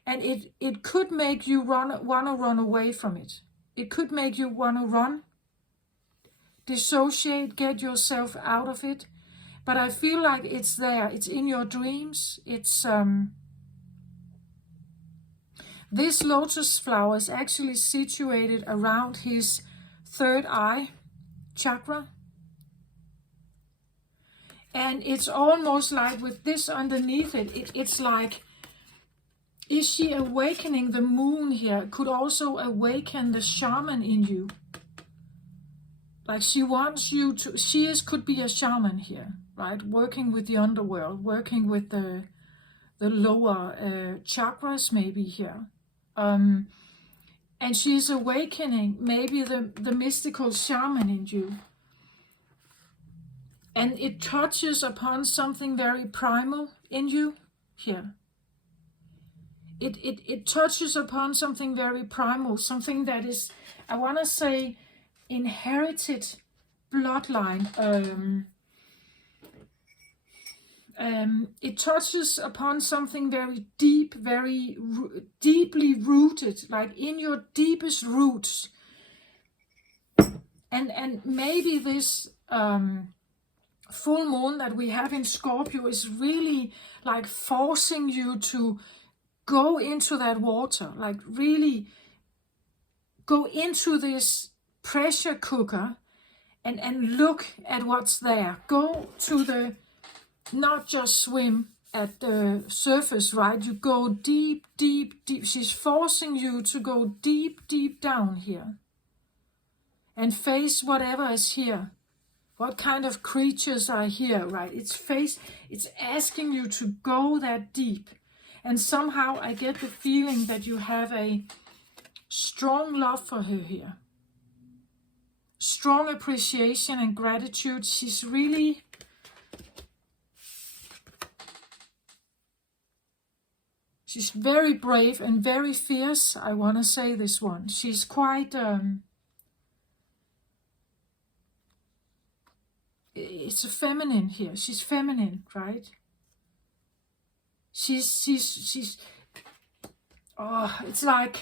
and it could make you want to run away from it. It could make you want to run, dissociate, get yourself out of it. But I feel like it's there. It's in your dreams. It's this lotus flower is actually situated around his third eye chakra. And it's almost like with this underneath it, it's like, is she awakening the moon here? Could also awaken the shaman in you. Like she wants you to, could be a shaman here, right? Working with the underworld, working with the lower chakras maybe here. And she's awakening maybe the mystical shaman in you. And it touches upon something very primal in you here. It touches upon something very primal, something that is, I want to say, inherited bloodline. It touches upon something very deep, very deeply rooted, like in your deepest roots. And maybe this full moon that we have in Scorpio is really like forcing you to go into that water, like really go into this pressure cooker and look at what's there. Go to the, not just swim at the surface, right? You go deep, deep, deep. She's forcing you to go deep, deep down here and face whatever is here. What kind of creatures are here, right? It's asking you to go that deep. And somehow I get the feeling that you have a strong love for her here. Strong appreciation and gratitude. She's really, She's very brave and very fierce, I want to say this one. She's quite, it's a feminine here. She's feminine, right? She's, oh, it's like,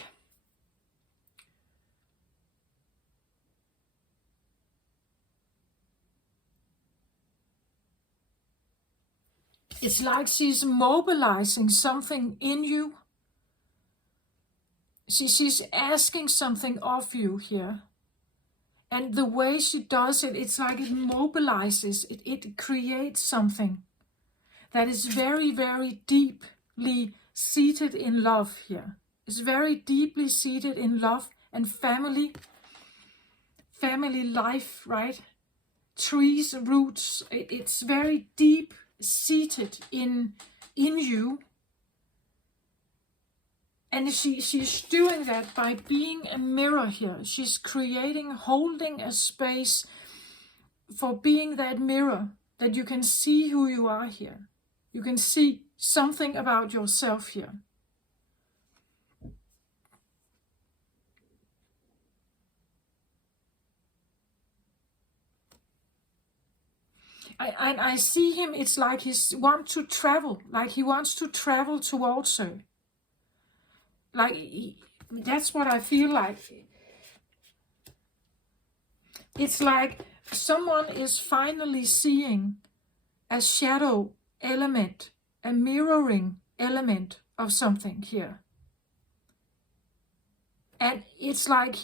she's mobilizing something in you. She's asking something of you here. And the way she does it, it's like it mobilizes, it creates something that is very, very deeply seated in love here. It's very deeply seated in love and family life, right? Trees, roots, it's very deep seated in you. And she's doing that by being a mirror here. She's holding a space for being that mirror, that you can see who you are here. You can see something about yourself here. I see him, it's like he wants to travel, towards her. Like, that's what I feel like. It's like someone is finally seeing a shadow element, a mirroring element of something here. And it's like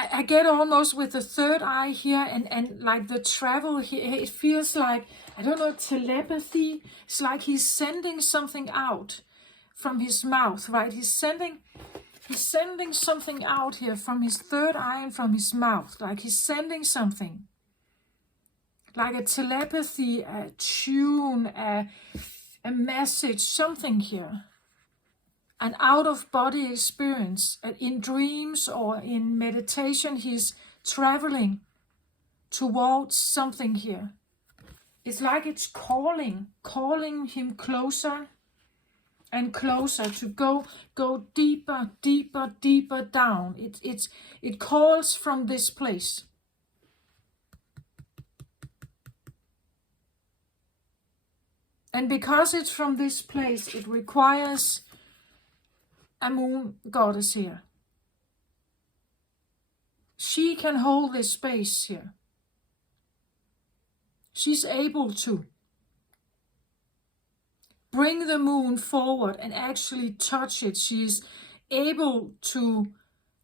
I get almost with the third eye here, and like the travel here, it feels like, I don't know, telepathy. It's like he's sending something out from his mouth, right? He's sending something out here from his third eye and from his mouth. Like he's sending something. Like a telepathy, a tune, a message, something here. An out-of-body experience. In dreams or in meditation, he's traveling towards something here. It's like it's calling him closer and closer to go deeper, deeper, deeper down. It calls from this place. And because it's from this place, it requires a moon goddess here. She can hold this space here. She's able to bring the moon forward and actually touch it. She's able to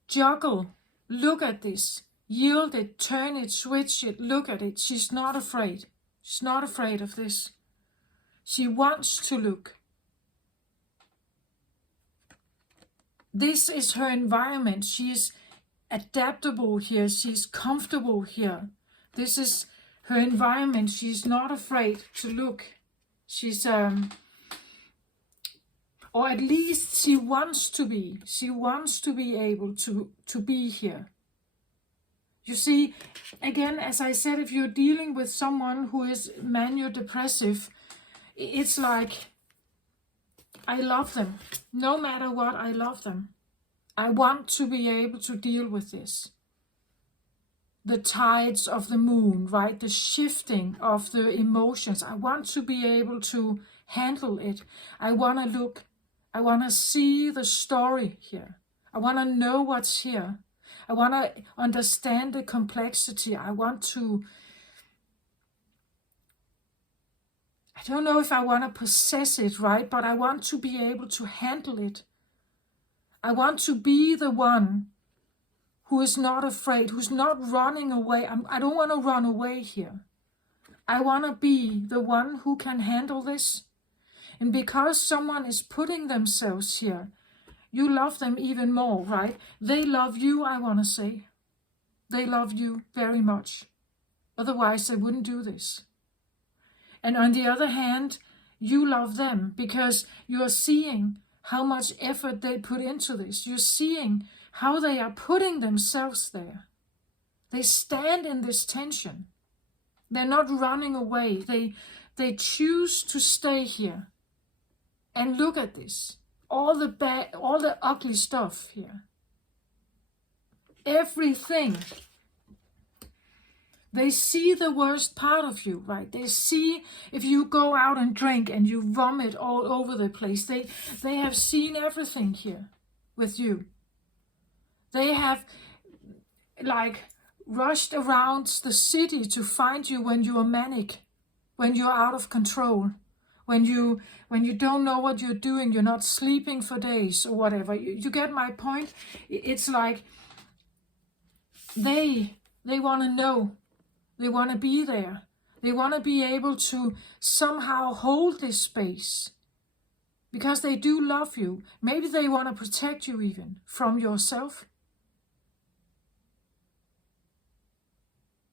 juggle, look at this, yield it, turn it, switch it, look at it. She's not afraid. She's not afraid of this. She wants to look. This is her environment. She's adaptable here. She's comfortable here. This is her environment. She's not afraid to look. She's, or at least she wants to be. She wants to be able to be here. You see, again, as I said, if you're dealing with someone who is mano-depressive, it's like, I love them. No matter what, I love them. I want to be able to deal with this. The tides of the moon, right? The shifting of the emotions. I want to be able to handle it. I want to look. I want to see the story here. I want to know what's here. I want to understand the complexity. I want to, I don't know if I want to possess it, right? But I want to be able to handle it. I want to be the one who is not afraid, who's not running away. I don't want to run away here. I want to be the one who can handle this. And because someone is putting themselves here, you love them even more, right? They love you, I want to say. They love you very much. Otherwise, they wouldn't do this. And on the other hand, you love them because you are seeing how much effort they put into this. You're seeing how they are putting themselves there. They stand in this tension. They're not running away. They choose to stay here. And look at this. All the ugly stuff here. Everything. They see the worst part of you, right? They see if you go out and drink and you vomit all over the place. They have seen everything here with you. They have like rushed around the city to find you when you are manic, when you're out of control, when you don't know what you're doing, you're not sleeping for days or whatever. You get my point? It's like they want to know. They want to be there. They want to be able to somehow hold this space because they do love you. Maybe they want to protect you even from yourself.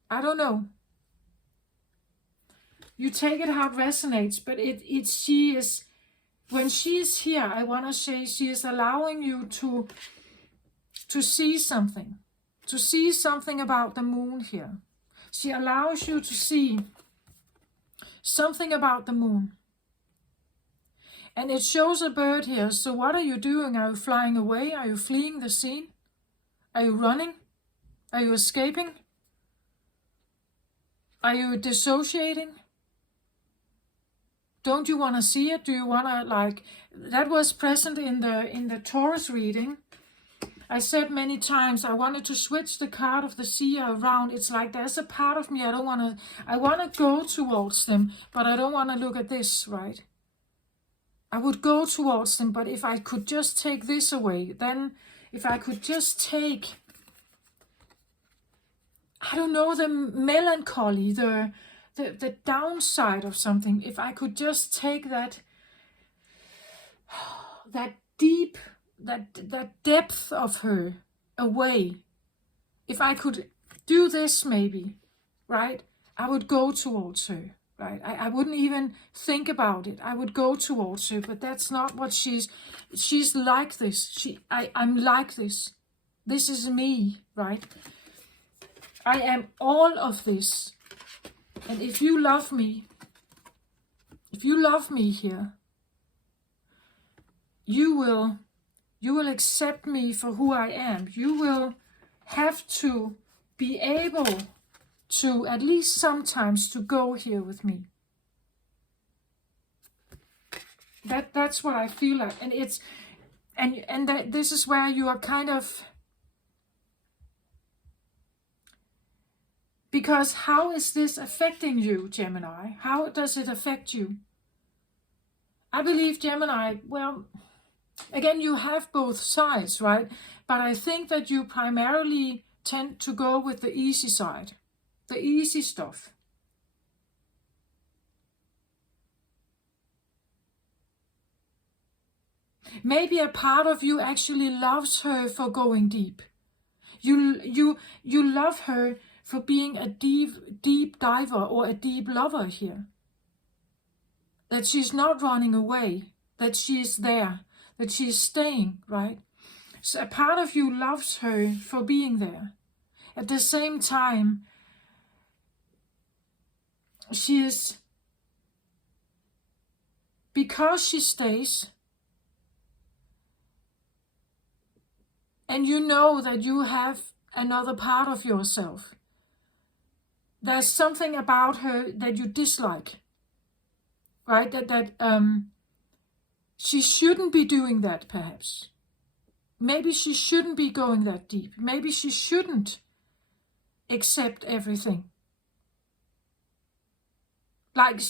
I don't know. You take it how it resonates, but she is, when she is here, I want to say she is allowing you to see something about the moon here. She allows you to see something about the moon. And it shows a bird here. So what are you doing? Are you flying away? Are you fleeing the scene? Are you running? Are you escaping? Are you dissociating? Don't you want to see it? Do you want to, like, that was present in the Taurus reading. I said many times I wanted to switch the card of the seer around. It's like there's a part of me I want to go towards them, but I don't want to look at this, right? I would go towards them, but if I could just take this away, then if I could just take, I don't know, the melancholy, the downside of something, if I could just take that deep, that depth of her away, if I could do this maybe, right, I would go towards her, right? I wouldn't even think about it. I would go towards her, but that's not what she's like this. I'm like this. This is me, right? I am all of this. And if you love me here, you will accept me for who I am. You will have to be able to, at least sometimes, to go here with me. That's what I feel like. And it's and that this is where you are kind of, because how is this affecting you, Gemini? How does it affect you? I believe, Gemini, well, again, you have both sides, right? But I think that you primarily tend to go with the easy side, the easy stuff. Maybe a part of you actually loves her for going deep. You love her for being a deep diver or a deep lover here. That she's not running away, that she's there, that she's staying, right? So a part of you loves her for being there. At the same time, she is, because she stays, and you know that you have another part of yourself. There's something about her that you dislike, right? That she shouldn't be doing that, perhaps. Maybe she shouldn't be going that deep. Maybe she shouldn't accept everything. Like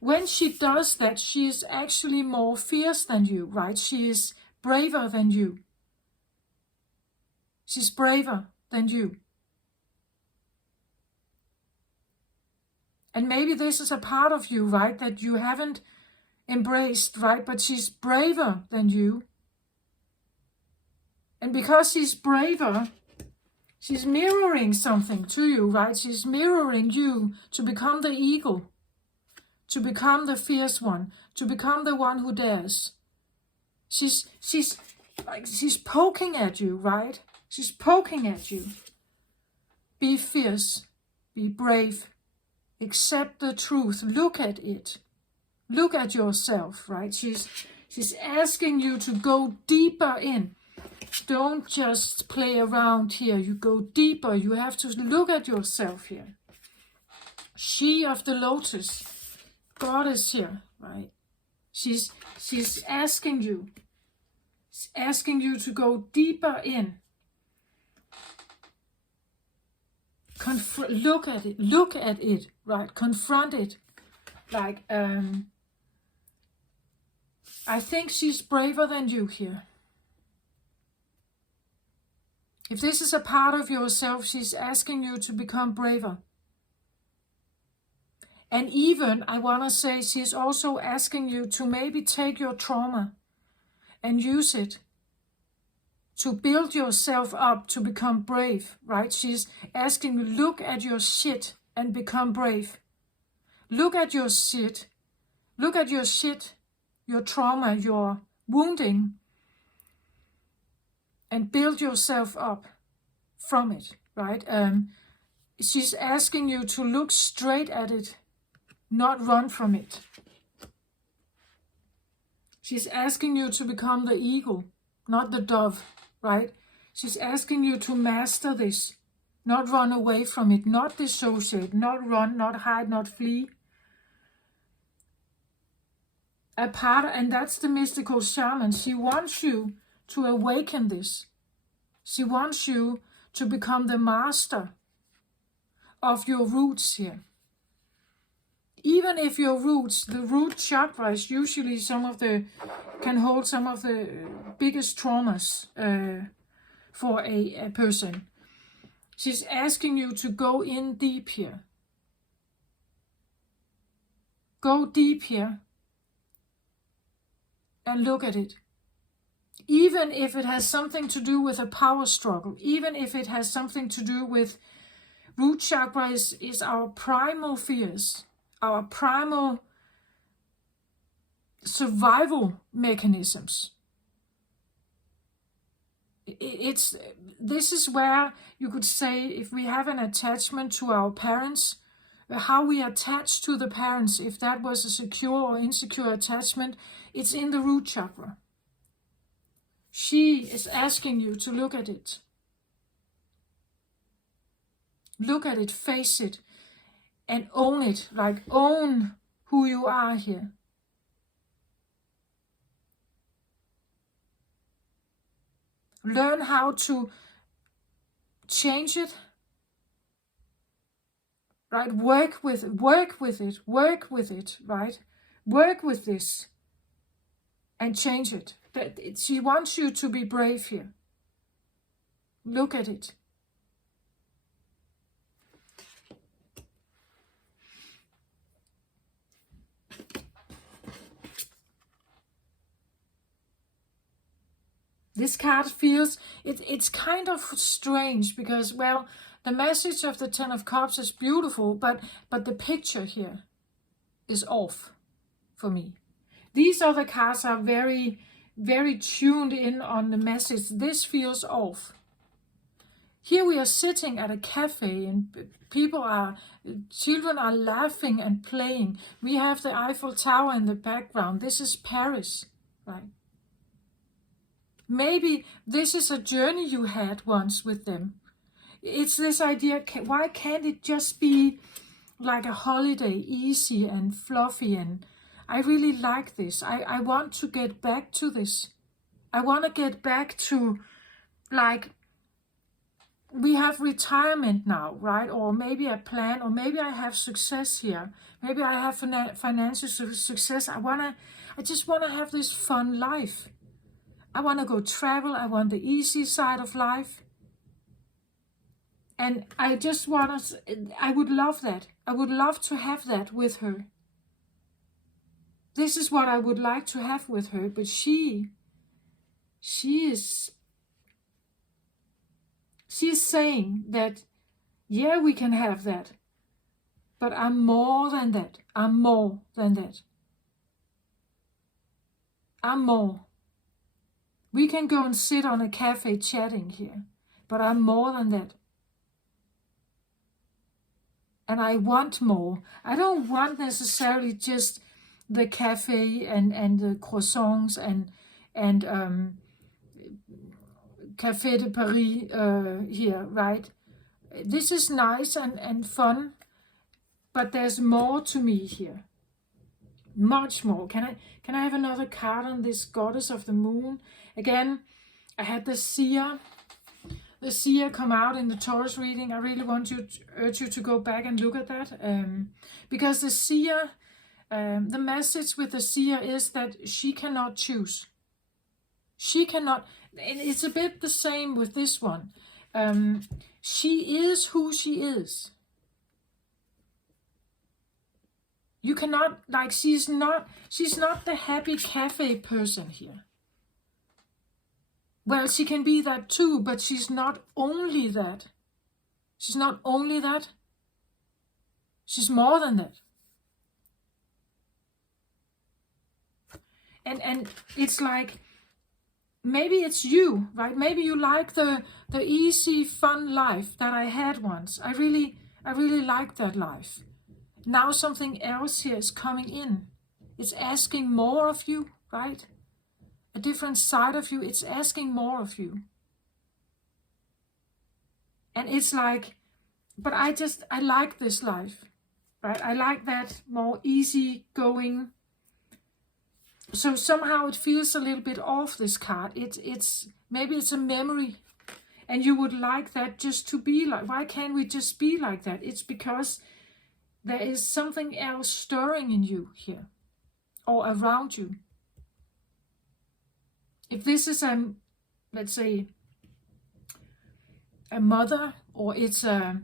when she does that, she is actually more fierce than you, right? She is braver than you. She's braver than you. And maybe this is a part of you, right, that you haven't embraced, right? But she's braver than you. And because she's braver, she's mirroring something to you, right? She's mirroring you to become the eagle, to become the fierce one, to become the one who dares. She's poking at you, right? She's poking at you. Be fierce, be brave, accept the truth, look at it, look at yourself, right? She's asking you to go deeper in. Don't just play around here, you go deeper, you have to look at yourself here. She of the lotus, goddess here, right? She's asking you, to go deeper in. Look at it, right? Confront it. Like, I think she's braver than you here. If this is a part of yourself, she's asking you to become braver. And even, I want to say, she's also asking you to maybe take your trauma and use it to build yourself up, to become brave, right? She's asking you, look at your shit and become brave. Look at your shit. Look at your shit, your trauma, your wounding, and build yourself up from it, right? She's asking you to look straight at it, not run from it. She's asking you to become the eagle, not the dove, right? She's asking you to master this, not run away from it, not dissociate, not run, not hide, not flee. And that's the mystical shaman. She wants you to awaken this. She wants you to become the master of your roots here. Even if your roots, the root chakra is usually can hold some of the biggest traumas for a person. She's asking you to go in deep here. Go deep here and look at it. Even if it has something to do with a power struggle, even if it has something to do with root chakra is our primal fears, our primal survival mechanisms. This is where you could say, if we have an attachment to our parents, how we attach to the parents, if that was a secure or insecure attachment, it's in the root chakra. She is asking you to look at it. Look at it, face it, and own it, like own who you are here. Learn how to change it, right? Work with it, right? Work with this and change it. She wants you to be brave here. Look at it. This card feels, it's kind of strange because, well, the message of the Ten of Cups is beautiful, but the picture here is off for me. These other cards are very, very tuned in on the message. This feels off. Here we are sitting at a cafe and children are laughing and playing. We have the Eiffel Tower in the background. This is Paris, right? Maybe this is a journey you had once with them. It's this idea, why can't it just be like a holiday, easy and fluffy? And I really like this. I want to get back to this. I want to get back to, like, we have retirement now, right? Or maybe a plan, or maybe I have success here. Maybe I have financial success. I just want to have this fun life. I want to go travel. I want the easy side of life. And I would love that. I would love to have that with her. This is what I would like to have with her. But she's saying that, yeah, we can have that. But I'm more than that. I'm more than that. I'm more. We can go and sit on a cafe chatting here, but I'm more than that. and I want more. I don't want necessarily just the cafe and the croissants and Café de Paris here, right? This is nice and fun, but there's more to me here. Much more. Can I have another card on this Goddess of the Moon? Again, I had the Seer come out in the Taurus reading. I really want to urge you to go back and look at that, because the Seer, the message with the Seer is that she cannot choose. She cannot, and it's a bit the same with this one. She is who she is. You cannot, like, she's not the happy cafe person here. Well, she can be that too, but she's not only that. She's not only that. She's more than that. And it's like, maybe it's you, right? Maybe you like the easy, fun life that I had once. I really liked that life. Now something else here is coming in. It's asking more of you, right? A different side of you. It's asking more of you. And it's like, but I like this life, right? I like that more easy going. So somehow it feels a little bit off, this card. Maybe it's a memory, and you would like that just to be like. Why can't we just be like that? It's because there is something else stirring in you here, or around you. If this is let's say, a mother, or it's a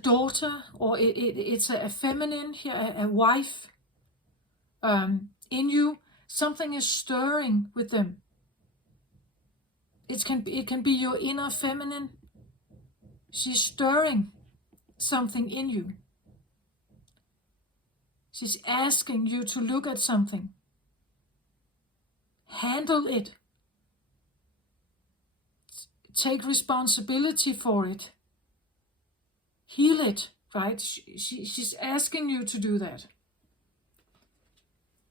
daughter, or it's a feminine here, a wife, in you, something is stirring with them. It can be your inner feminine. She's stirring something in you. She's asking you to look at something. Handle it. Take responsibility for it. Heal it, right? She's asking you to do that.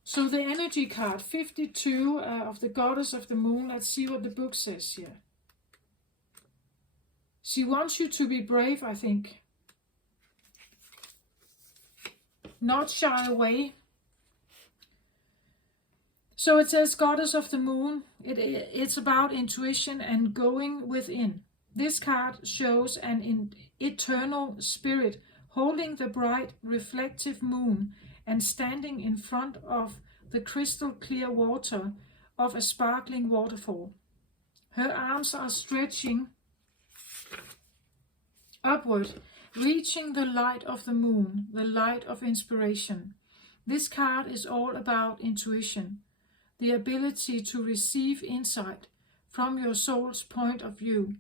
So the energy card, 52 of the Goddess of the Moon. Let's see what the book says here. She wants you to be brave, I think. Not shy away. So it says Goddess of the Moon. It's about intuition and going within. This card shows an eternal spirit holding the bright reflective moon and standing in front of the crystal clear water of a sparkling waterfall. Her arms are stretching upward, reaching the light of the moon, the light of inspiration. This card is all about intuition, the ability to receive insight from your soul's point of view.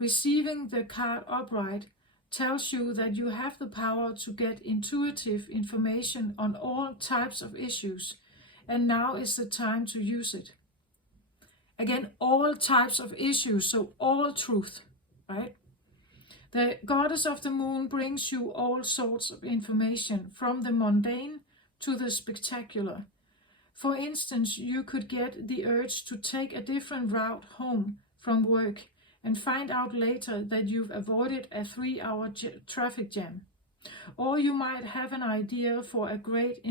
Receiving the card upright tells you that you have the power to get intuitive information on all types of issues, and now is the time to use it. Again, all types of issues, so all truth, right? The Goddess of the Moon brings you all sorts of information, from the mundane to the spectacular. For instance, you could get the urge to take a different route home from work and find out later that you've avoided a 3-hour traffic jam. Or you might have an idea for a great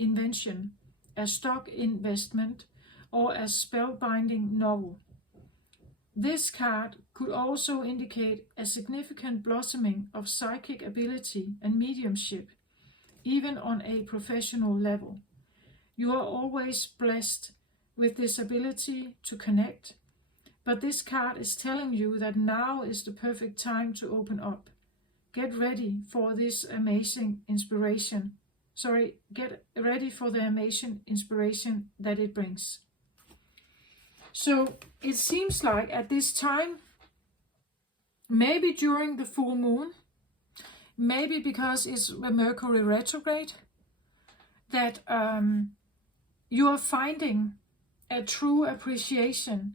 invention, a stock investment, or a spellbinding novel. This card could also indicate a significant blossoming of psychic ability and mediumship, even on a professional level. You are always blessed with this ability to connect, but this card is telling you that now is the perfect time to open up. Get ready for this amazing inspiration. Get ready for the amazing inspiration that it brings. So it seems like at this time, maybe during the full moon, maybe because it's a Mercury retrograde, that you are finding a true appreciation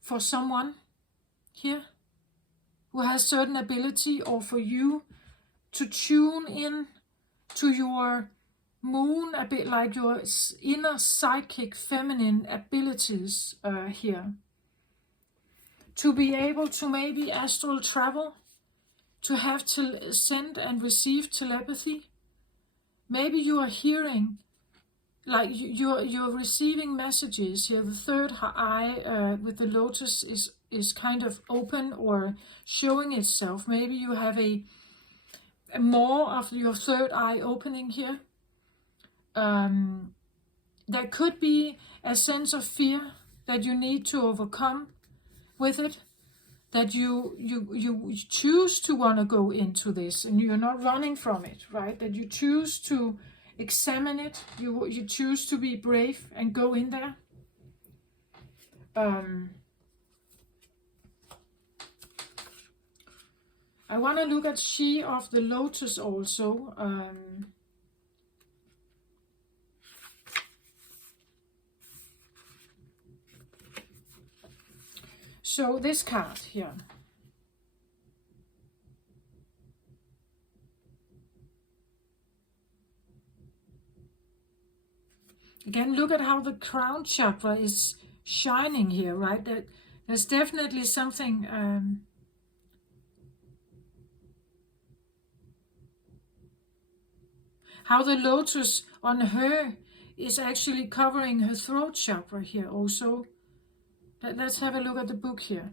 for someone here who has certain ability, or for you to tune in to your moon, a bit like your inner psychic feminine abilities here. To be able to maybe astral travel, to have to send and receive telepathy. Maybe you are hearing, like you're receiving messages here. The third eye with the lotus is kind of open or showing itself. Maybe you have a more of your third eye opening here. There could be a sense of fear that you need to overcome with it, that you choose to want to go into this and you're not running from it, right? That you choose to examine it, you choose to be brave and go in there. I want to look at She of the Lotus also. So this card here. Again, look at how the crown chakra is shining here, right? There's definitely something how the lotus on her is actually covering her throat chakra here also. Let's have a look at the book here.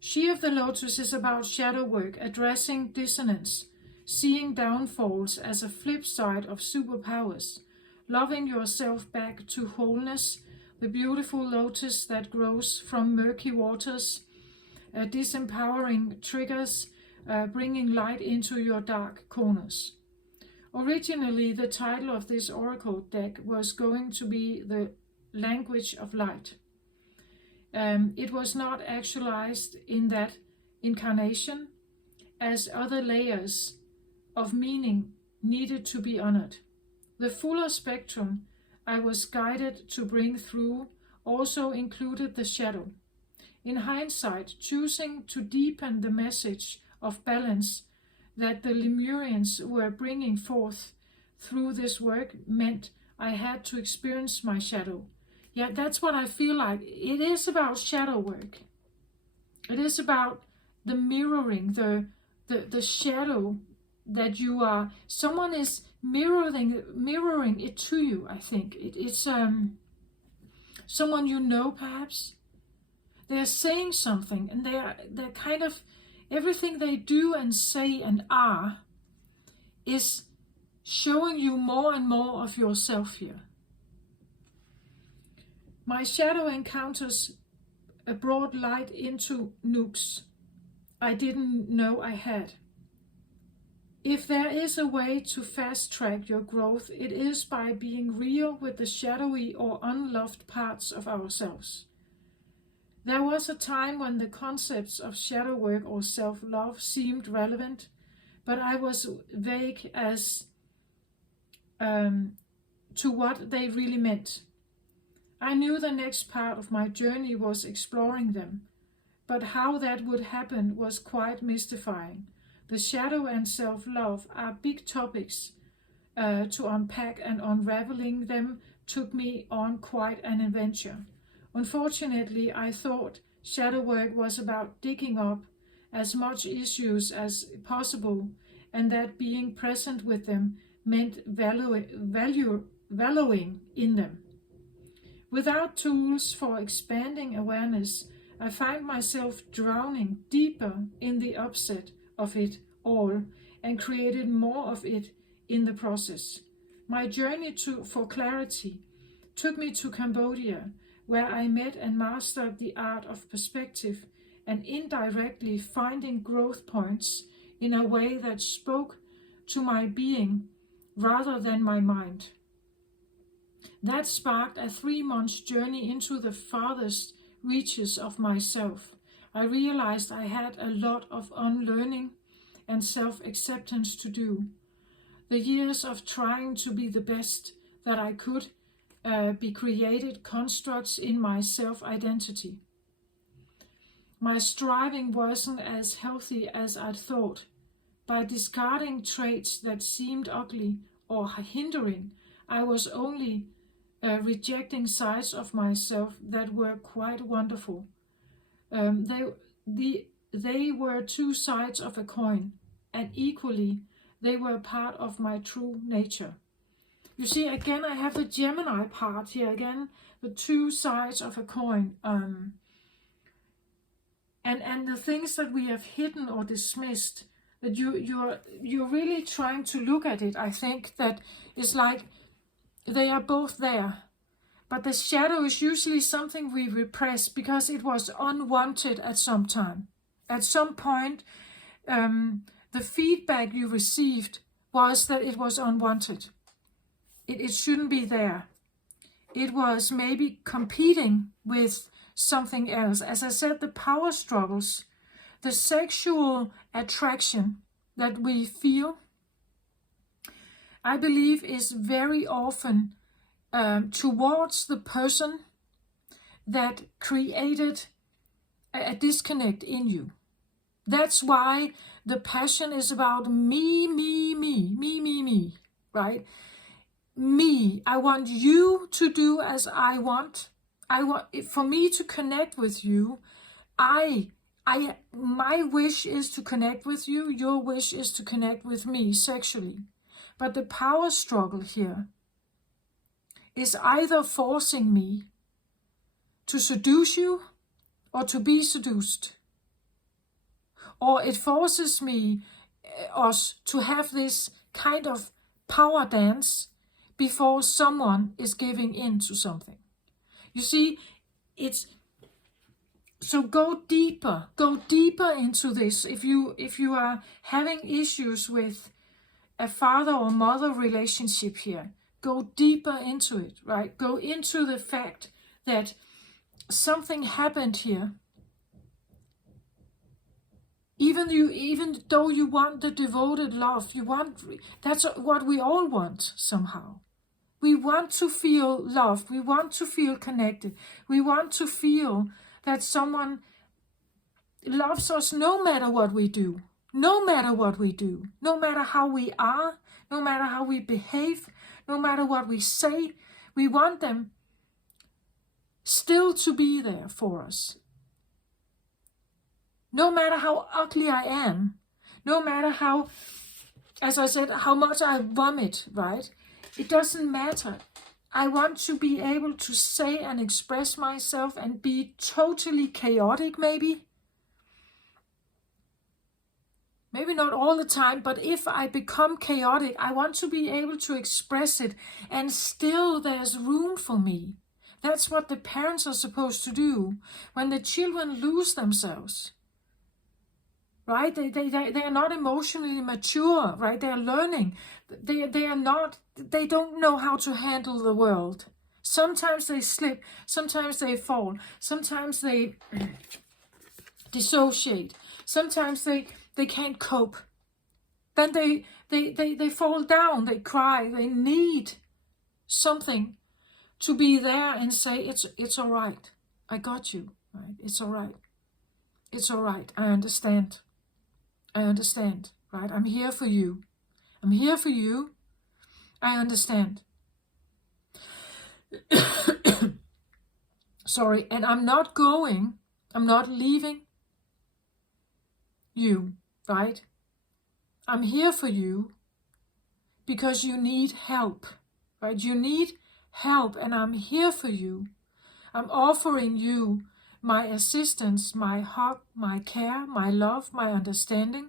She of the Lotus is about shadow work, addressing dissonance, seeing downfalls as a flip side of superpowers, loving yourself back to wholeness, the beautiful lotus that grows from murky waters, disempowering triggers, bringing light into your dark corners. Originally, the title of this oracle deck was going to be The Language of Light. It was not actualized in that incarnation, as other layers of meaning needed to be honored. The fuller spectrum I was guided to bring through also included the shadow. In hindsight, choosing to deepen the message of balance that the Lemurians were bringing forth through this work meant I had to experience my shadow. Yeah, that's what I feel like. It is about shadow work. It is about the mirroring, the shadow that you are. Someone is mirroring it to you, I think. It's someone you know, perhaps. They're saying something, and they're kind of, everything they do and say and are is showing you more and more of yourself here. My shadow encounters a broad light into nooks I didn't know I had. If there is a way to fast track your growth, it is by being real with the shadowy or unloved parts of ourselves. There was a time when the concepts of shadow work or self-love seemed relevant, but I was vague as to what they really meant. I knew the next part of my journey was exploring them, but how that would happen was quite mystifying. The shadow and self-love are big topics to unpack, and unraveling them took me on quite an adventure. Unfortunately, I thought shadow work was about digging up as much issues as possible, and that being present with them meant valuing in them. Without tools for expanding awareness, I find myself drowning deeper in the upset of it all and created more of it in the process. My journey for clarity took me to Cambodia, where I met and mastered the art of perspective and indirectly finding growth points in a way that spoke to my being rather than my mind. That sparked a 3-month journey into the farthest reaches of myself. I realized I had a lot of unlearning and self-acceptance to do. The years of trying to be the best that I could be created constructs in my self-identity. My striving wasn't as healthy as I'd thought, By discarding traits that seemed ugly or hindering, I was only rejecting sides of myself that were quite wonderful. Um, they were two sides of a coin, and equally they were part of my true nature. You see, again, I have the Gemini part here, again, the two sides of a coin. And the things that we have hidden or dismissed, that you're really trying to look at it, I think that it's like they are both there. But the shadow is usually something we repress because it was unwanted at some time. At some point, the feedback you received was that it was unwanted. It shouldn't be there. It was maybe competing with something else. As I said, the power struggles, the sexual attraction that we feel, I believe is very often towards the person that created a disconnect in you. That's why the passion is about me, right? Me. I want you to do as I want. For me to connect with you. My wish is to connect with you. Your wish is to connect with me sexually. But the power struggle here is either forcing me to seduce you or to be seduced. Or it forces us to have this kind of power dance before someone is giving in to something. You see, so go deeper into this. If you are having issues with a father or mother relationship here, go deeper into it, right? Go into the fact that something happened here. Even though you want the devoted love, that's what we all want somehow. We want to feel loved. We want to feel connected. We want to feel that someone loves us no matter what we do. No matter what we do. No matter how we are. No matter how we behave. No matter what we say. We want them still to be there for us. No matter how ugly I am. No matter how, as I said, how much I vomit, right? It doesn't matter. I want to be able to say and express myself and be totally chaotic, maybe. Maybe not all the time, but if I become chaotic, I want to be able to express it and still there's room for me. That's what the parents are supposed to do when the children lose themselves. Right? They are not emotionally mature, right? They are learning. They don't know how to handle the world. Sometimes they slip, sometimes they fall, sometimes they dissociate, sometimes they can't cope. Then they fall down, they cry, they need something to be there and say, it's all right. I got you, right? It's all right. It's all right. I understand. I understand, right? I'm here for you. I'm here for you. I understand. Sorry, and I'm not leaving you, right? I'm here for you because you need help, right? You need help, and I'm here for you. I'm offering you my assistance, my hug, my care, my love, my understanding.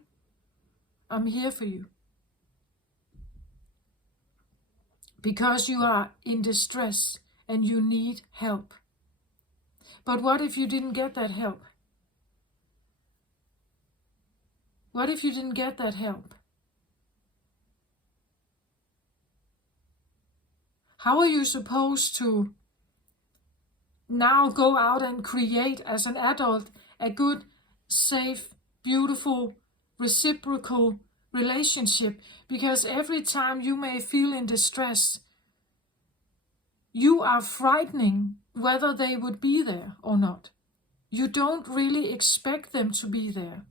I'm here for you. Because you are in distress and you need help. But what if you didn't get that help? What if you didn't get that help? How are you supposed to now go out and create as an adult a good, safe, beautiful, reciprocal relationship? Because every time you may feel in distress, you are frightening whether they would be there or not. You don't really expect them to be there.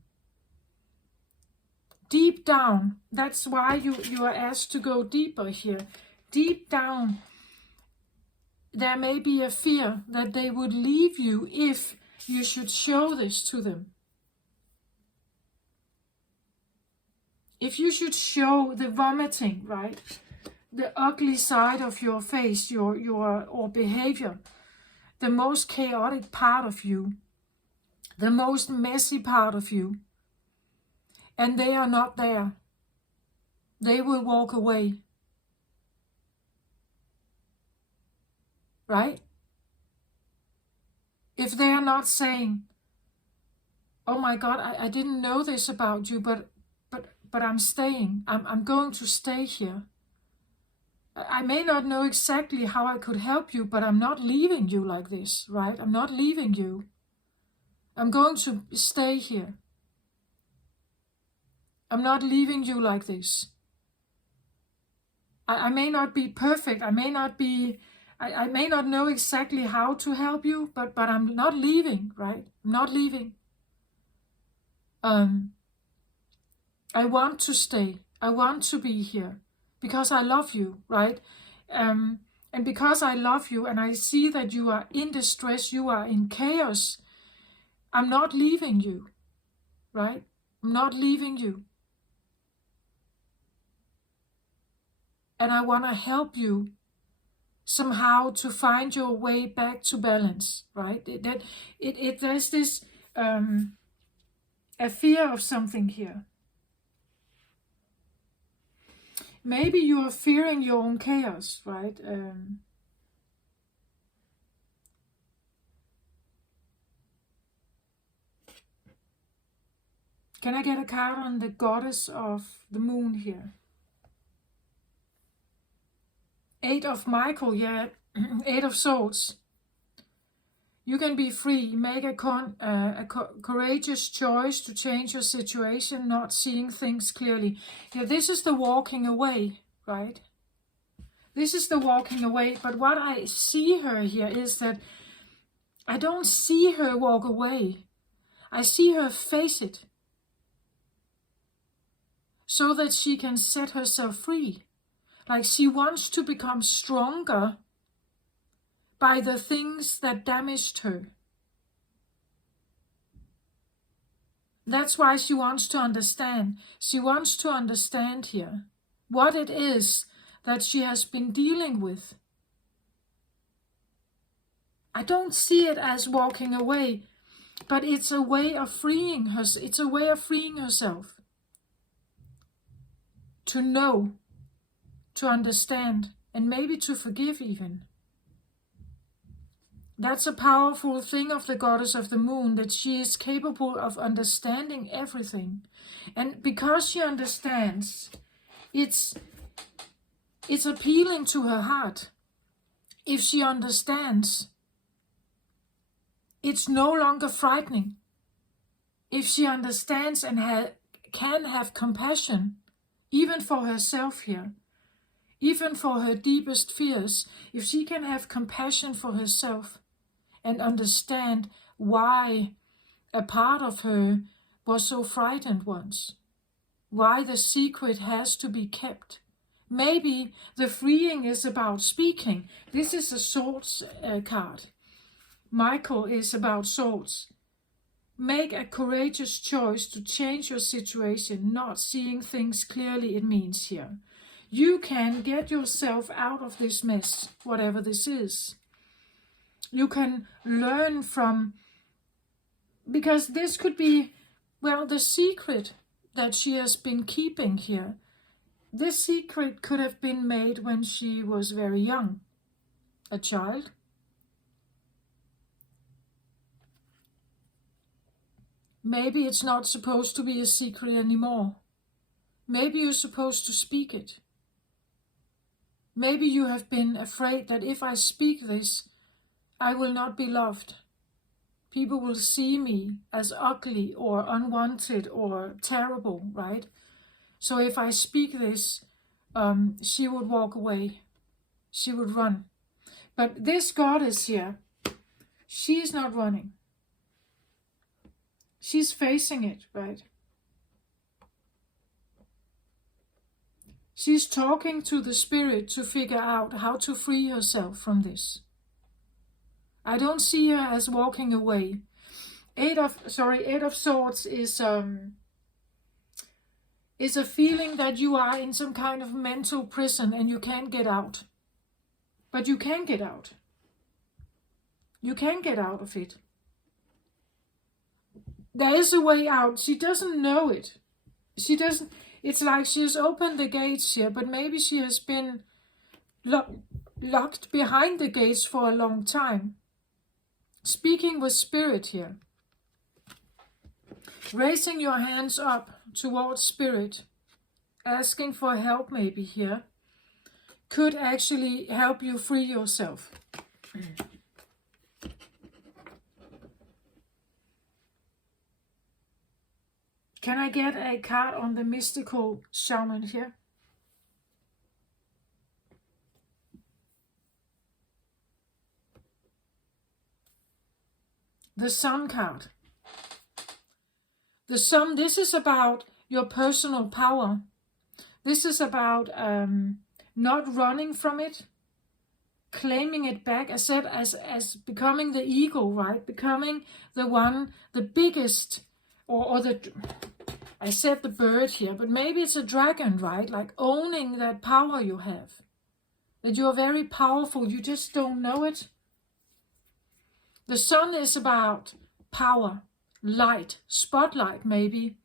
deep down, that's why you are asked to go deeper here. Deep down, there may be a fear that they would leave you if you should show this to them. If you should show the vomiting, right? The ugly side of your face, or behavior, the most chaotic part of you, the most messy part of you, and they are not there, they will walk away. Right? If they are not saying, oh my God, I didn't know this about you, but I'm staying. I'm going to stay here. I may not know exactly how I could help you, but I'm not leaving you like this, right? I'm not leaving you. I'm going to stay here. I'm not leaving you like this. I may not be perfect. I may not know exactly how to help you, but I'm not leaving, right? I'm not leaving. I want to stay. I want to be here because I love you, right? And because I love you and I see that you are in distress, you are in chaos, I'm not leaving you, right? I'm not leaving you. And I want to help you somehow to find your way back to balance, right? There's this a fear of something here. Maybe you are fearing your own chaos, right? Can I get a card on the goddess of the moon here? 8 of Michael, yeah, 8 of Swords. You can be free. Make a courageous choice to change your situation, not seeing things clearly. Yeah, this is the walking away, right? This is the walking away. But what I see her here is that I don't see her walk away. I see her face it so that she can set herself free. Like she wants to become stronger by the things that damaged her. That's why she wants to understand. She wants to understand here what it is that she has been dealing with. I don't see it as walking away, but it's a way of freeing her. It's a way of freeing herself. To know, to understand, and maybe to forgive even. That's a powerful thing of the goddess of the moon, that she is capable of understanding everything. And because she understands, it's appealing to her heart. If she understands, it's no longer frightening. If she understands and can have compassion, even for herself here, even for her deepest fears, if she can have compassion for herself and understand why a part of her was so frightened once, why the secret has to be kept. Maybe the freeing is about speaking. This is a swords card. Michael is about swords. Make a courageous choice to change your situation, not seeing things clearly, it means here. You can get yourself out of this mess, whatever this is. You can learn from, because this could be, well, the secret that she has been keeping here. This secret could have been made when she was very young, a child. Maybe it's not supposed to be a secret anymore. Maybe you're supposed to speak it. Maybe you have been afraid that if I speak this, I will not be loved. People will see me as ugly or unwanted or terrible, right? So if I speak this, she would walk away. She would run. But this goddess here, she's not running. She's facing it, right? She's talking to the spirit to figure out how to free herself from this. I don't see her as walking away. Eight of Swords is a feeling that you are in some kind of mental prison and you can't get out. But you can get out. You can get out of it. There is a way out. She doesn't know it. She doesn't. It's like she has opened the gates here, but maybe she has been locked behind the gates for a long time. Speaking with spirit here. Raising your hands up towards spirit. Asking for help maybe here. Could actually help you free yourself. Can I get a card on the mystical shaman here? The Sun card. The Sun, this is about your personal power. This is about not running from it, claiming it back, as said, as becoming the ego, right? Becoming the one, the biggest, or the, I said the bird here, but maybe it's a dragon, right? Like owning that power you have. That you are very powerful, you just don't know it. The Sun is about power, light, spotlight maybe.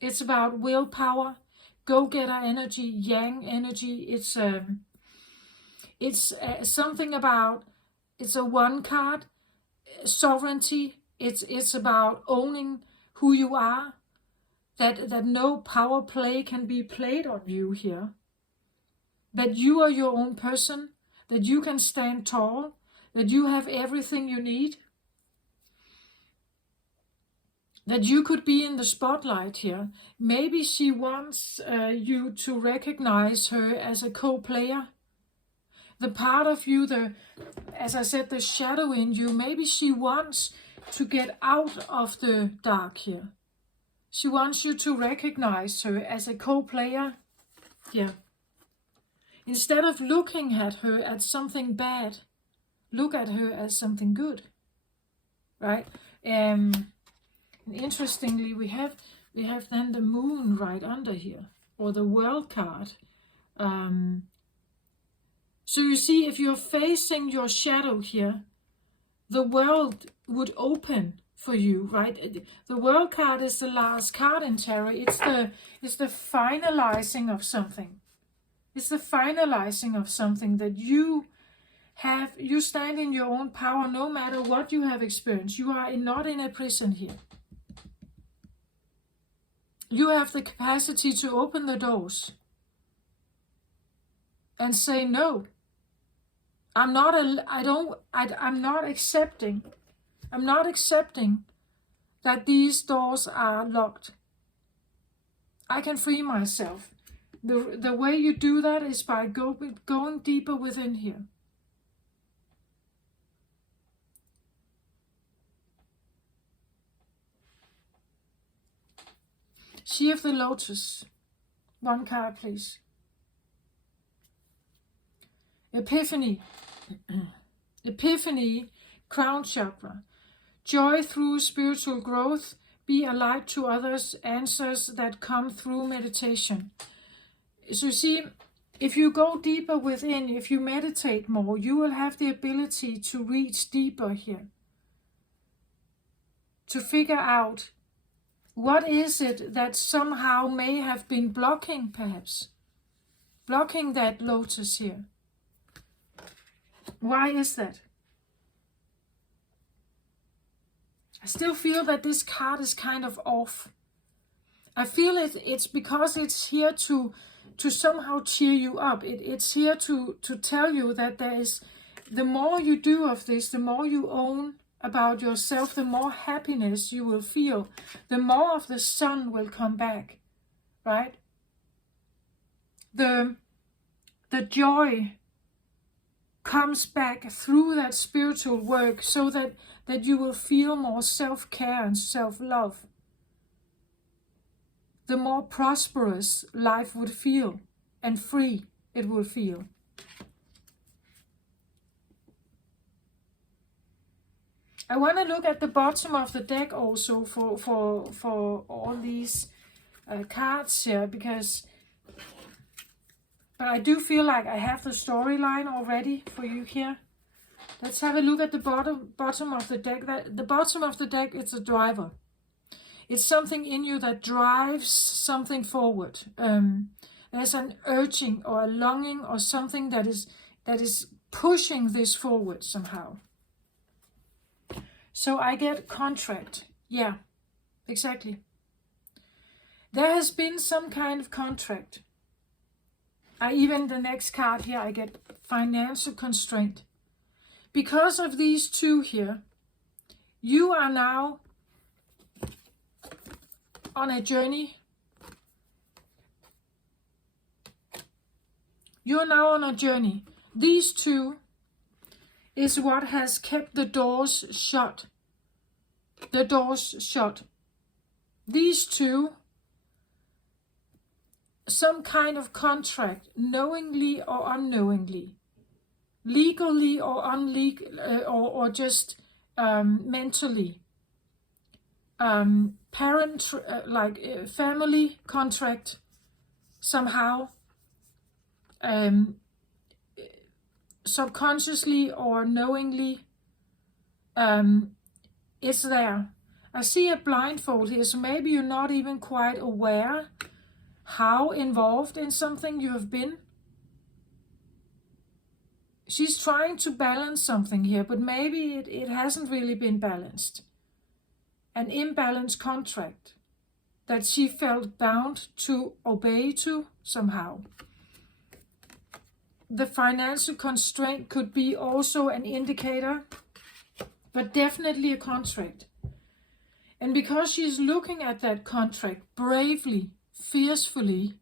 It's about willpower, go-getter energy, yang energy. It's something about, it's a one card, sovereignty. It's about owning who you are, that no power play can be played on you here. That you are your own person, that you can stand tall, that you have everything you need. That you could be in the spotlight here. Maybe she wants you to recognize her as a co-player. The part of you, as I said, the shadow in you, maybe she wants to get out of the dark here. She wants you to recognize her as a co-player here. Instead of looking at her as something bad, look at her as something good, right? And interestingly, we have then the moon right under here, or the world card. So you see, if you're facing your shadow here, the world would open for you, right? The world card is the last card in tarot. It's the finalizing of something. It's the finalizing of something that you stand in your own power no matter what you have experienced. You are not in a prison here. You have the capacity to open the doors and say no. I'm not accepting that these doors are locked. I can free myself. The way you do that is by going deeper within here. She of the Lotus. One card, please. Epiphany. Epiphany, crown chakra. Joy through spiritual growth. Be a light to others. Answers that come through meditation. So you see, if you go deeper within, if you meditate more, you will have the ability to reach deeper here. To figure out what is it that somehow may have been blocking, perhaps. Blocking that lotus here. Why is that? I still feel that this card is kind of off. I feel it's because it's here to somehow cheer you up. It's here to tell you that there is, the more you do of this, the more you own about yourself, the more happiness you will feel. The more of the sun will come back, right? The joy comes back through that spiritual work, so that you will feel more self-care and self-love. The more prosperous life would feel. and free it will feel. I want to look at the bottom of the deck also for all these cards here, but I do feel like I have the storyline already for you here. Let's have a look at the bottom of the deck. The bottom of the deck is a driver. It's something in you that drives something forward. There's an urging or a longing or something that is pushing this forward somehow. So I get contract. Yeah, exactly. There has been some kind of contract. Even the next card here, I get financial constraint. Because of these two here, you are now on a journey. You're now on a journey. These two is what has kept the doors shut. The doors shut. These two, some kind of contract, knowingly or unknowingly, legally or unlegal, or just mentally, parent, family contract somehow, subconsciously or knowingly, it's there. I see a blindfold here, so maybe you're not even quite aware how involved in something you have been. She's trying to balance something here, but maybe it hasn't really been balanced. An imbalanced contract that she felt bound to obey to somehow. The financial constraint could be also an indicator, but definitely a contract. And because she's looking at that contract bravely, fiercely,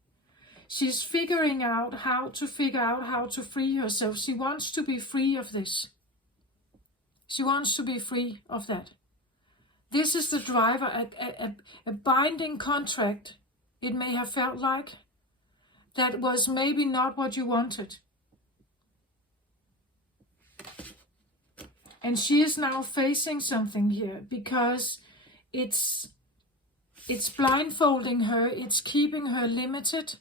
she's figuring out how to free herself. She wants to be free of this. She wants to be free of that. This is the driver, a binding contract, it may have felt like, that was maybe not what you wanted. And she is now facing something here because it's blindfolding her, it's keeping her limited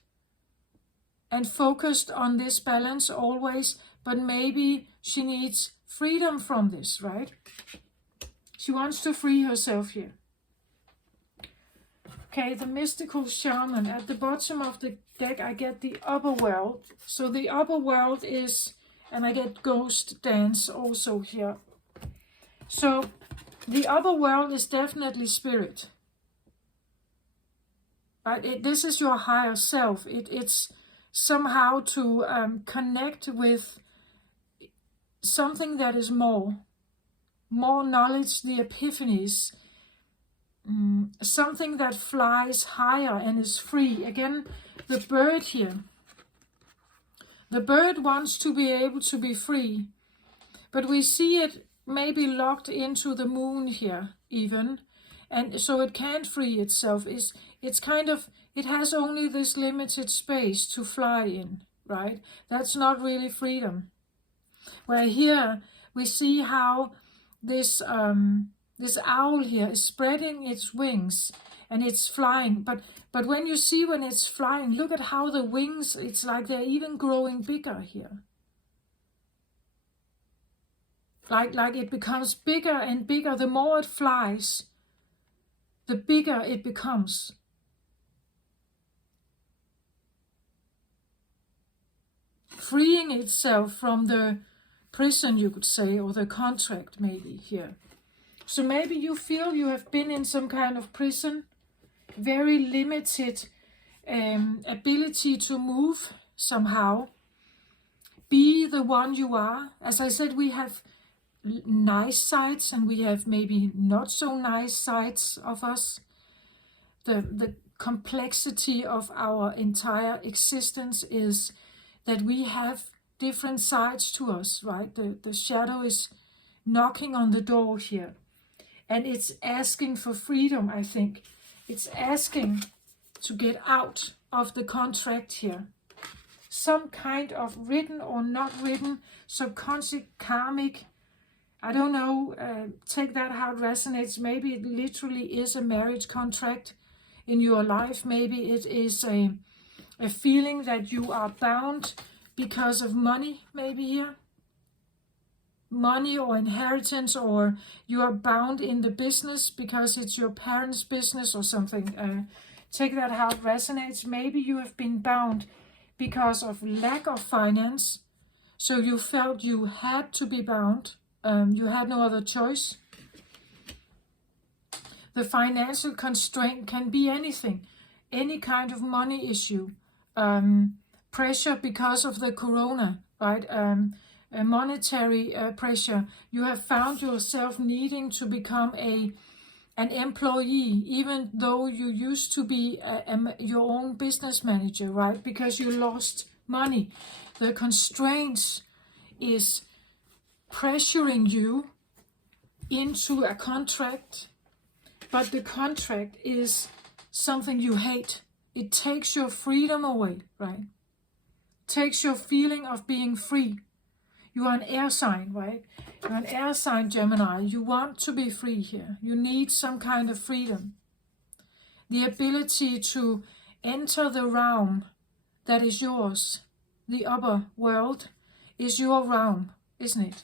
and focused on this balance always, but maybe she needs freedom from this, right? She wants to free herself here. Okay, the mystical shaman. At the bottom of the deck, I get the upper world. So the upper world is, and I get ghost dance also here. So the upper world is definitely spirit. Right? This is your higher self. It's somehow to connect with something that is more knowledge, the epiphanies, something that flies higher and is free. Again, the bird here. The bird wants to be able to be free, but we see it maybe locked into the moon here even, and so it can't free itself. It's kind of, it has only this limited space to fly in, right? That's not really freedom. Where here we see how this owl here is spreading its wings and it's flying, but when you see when it's flying, look at how the wings, it's like they're even growing bigger here. Like it becomes bigger and bigger. The more it flies, the bigger it becomes. Freeing itself from the prison, you could say, or the contract maybe here. So maybe you feel you have been in some kind of prison, very limited ability to move somehow, be the one you are. As I said, we have nice sides and we have maybe not so nice sides of us. The complexity of our entire existence is that we have different sides to us, right? The shadow is knocking on the door here. And it's asking for freedom, I think. It's asking to get out of the contract here. some kind of written or not written, subconscious karmic, I don't know, take that how it resonates. Maybe it literally is a marriage contract in your life. Maybe it is a feeling that you are bound because of money, maybe here. Money or inheritance, or you are bound in the business because it's your parents' business or something. Take that how it resonates. Maybe you have been bound because of lack of finance, so you felt you had to be bound. You had no other choice. The financial constraint can be anything, any kind of money issue, pressure because of the corona, right? A monetary pressure. You have found yourself needing to become an employee, even though you used to be your own business manager, right? Because you lost money. The constraints is pressuring you into a contract, but the contract is something you hate. It takes your freedom away, right? Takes your feeling of being free. You are an air sign, right? You're an air sign, Gemini. You want to be free here. You need some kind of freedom. The ability to enter the realm that is yours. The upper world is your realm, isn't it?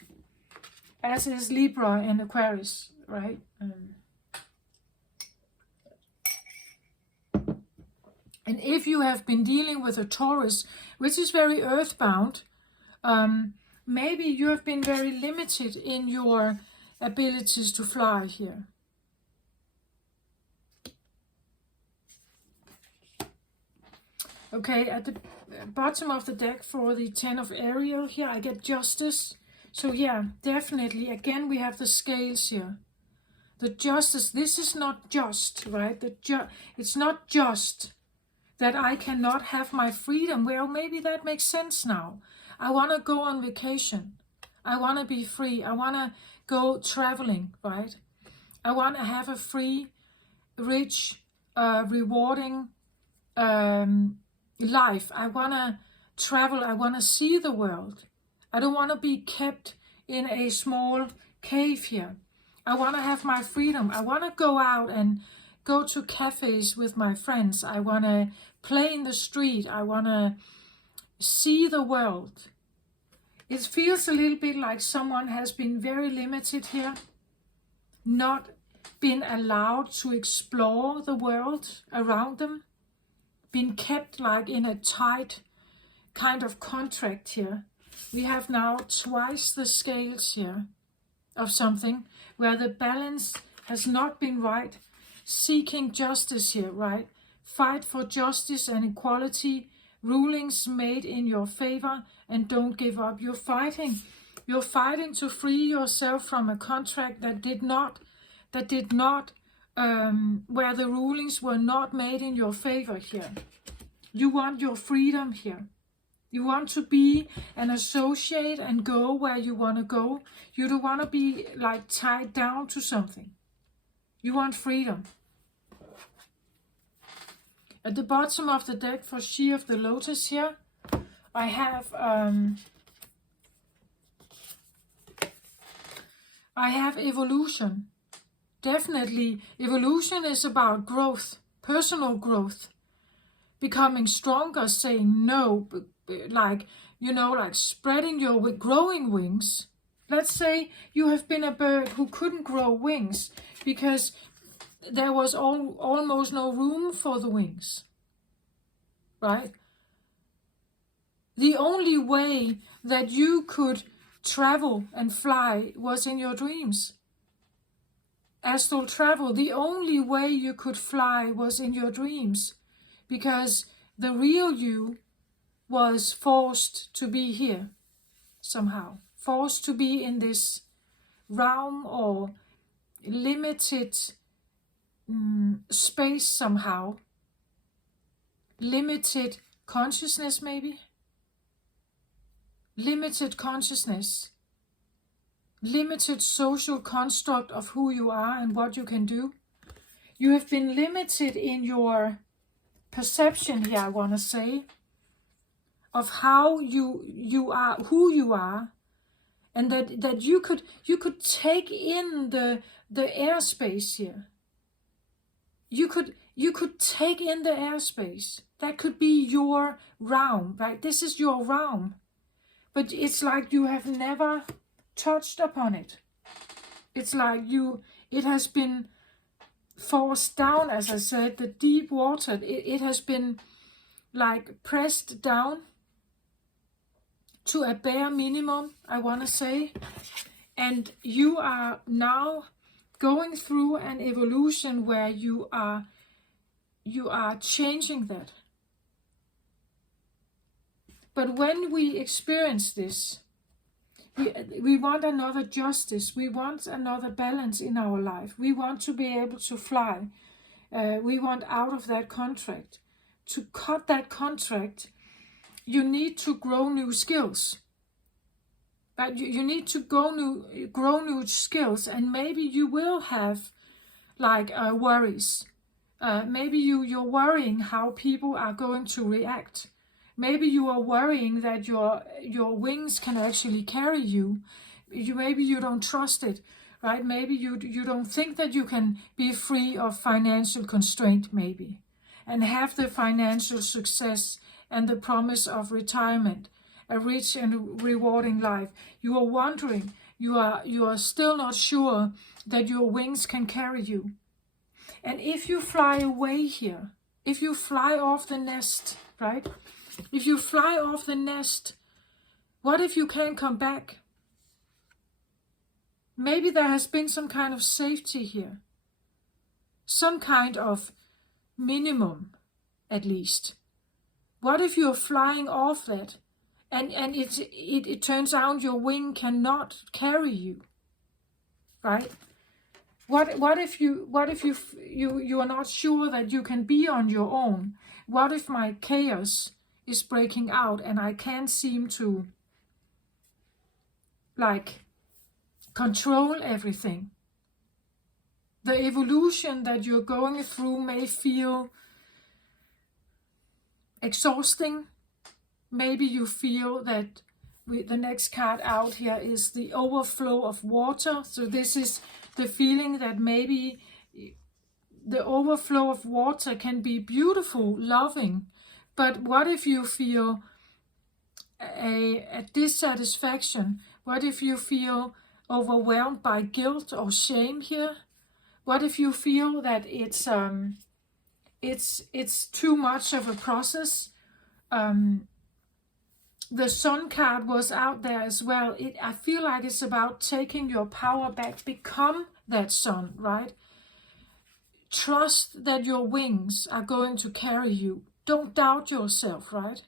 As is Libra and Aquarius, right? And if you have been dealing with a Taurus, which is very earthbound, maybe you have been very limited in your abilities to fly here. Okay, at the bottom of the deck for the 10 of Ariel here, I get Justice. So yeah, definitely, again, we have the scales here. The justice, this is not just, right? It's not just that I cannot have my freedom. Well, maybe that makes sense now. I want to go on vacation. I want to be free. I want to go traveling, right? I want to have a free, rich, rewarding life. I want to travel. I want to see the world. I don't want to be kept in a small cave here. I want to have my freedom. I want to go out and go to cafes with my friends. I want to play in the street. I want to see the world. It feels a little bit like someone has been very limited here, not been allowed to explore the world around them, been kept like in a tight kind of contract here. We have now twice the scales here of something where the balance has not been right. Seeking justice here, right? Fight for justice and equality, rulings made in your favor, and don't give up. You're fighting to free yourself from a contract that did not, where the rulings were not made in your favor here. You want your freedom here. You want to be an associate and go where you want to go. You don't want to be like tied down to something. You want freedom. At the bottom of the deck for She of the Lotus here, I have evolution. Definitely, evolution is about growth, personal growth, becoming stronger, saying no, like, like spreading your growing wings. Let's say you have been a bird who couldn't grow wings because there was almost no room for the wings, right? The only way that you could travel and fly was in your dreams. Astral travel, the only way you could fly was in your dreams, because the real you was forced to be here somehow, forced to be in this realm or limited space somehow, limited consciousness maybe, limited consciousness, limited social construct of who you are and what you can do. You have been limited in your perception here, I want to say, of how you are, who you are, and that you could take in the airspace here. You could take in the airspace. That could be your realm, right? This is your realm. But it's like you have never touched upon it. It's like it has been forced down, as I said, the deep water. It has been like pressed down to a bare minimum, I want to say. And you are now going through an evolution where you are changing that. But when we experience this, we want another justice. We want another balance in our life. We want to be able to fly. We want out of that contract. To cut that contract, you need to grow new skills. But you need to grow new skills, and maybe you will have like worries. Maybe you're worrying how people are going to react. Maybe you are worrying that your wings can actually carry you. Maybe you don't trust it, right? Maybe you don't think that you can be free of financial constraint, maybe, and have the financial success and the promise of retirement, a rich and rewarding life. You are wondering, you are still not sure that your wings can carry you. And if you fly away here, if you fly off the nest, right? If you fly off the nest, what if you can't come back? Maybe there has been some kind of safety here. Some kind of minimum, at least. What if you're flying off that and it turns out your wing cannot carry you, right? What if you are not sure that you can be on your own? What if my chaos is breaking out and I can't seem to like control everything? The evolution that you're going through may feel exhausting. Maybe you feel that the next card out here is the overflow of water. So this is the feeling that maybe the overflow of water can be beautiful, loving. But what if you feel a dissatisfaction? What if you feel overwhelmed by guilt or shame here? What if you feel that it's too much of a process? The Sun card was out there as well. I feel like it's about taking your power back. Become that sun, right? Trust that your wings are going to carry you. Don't doubt yourself, right?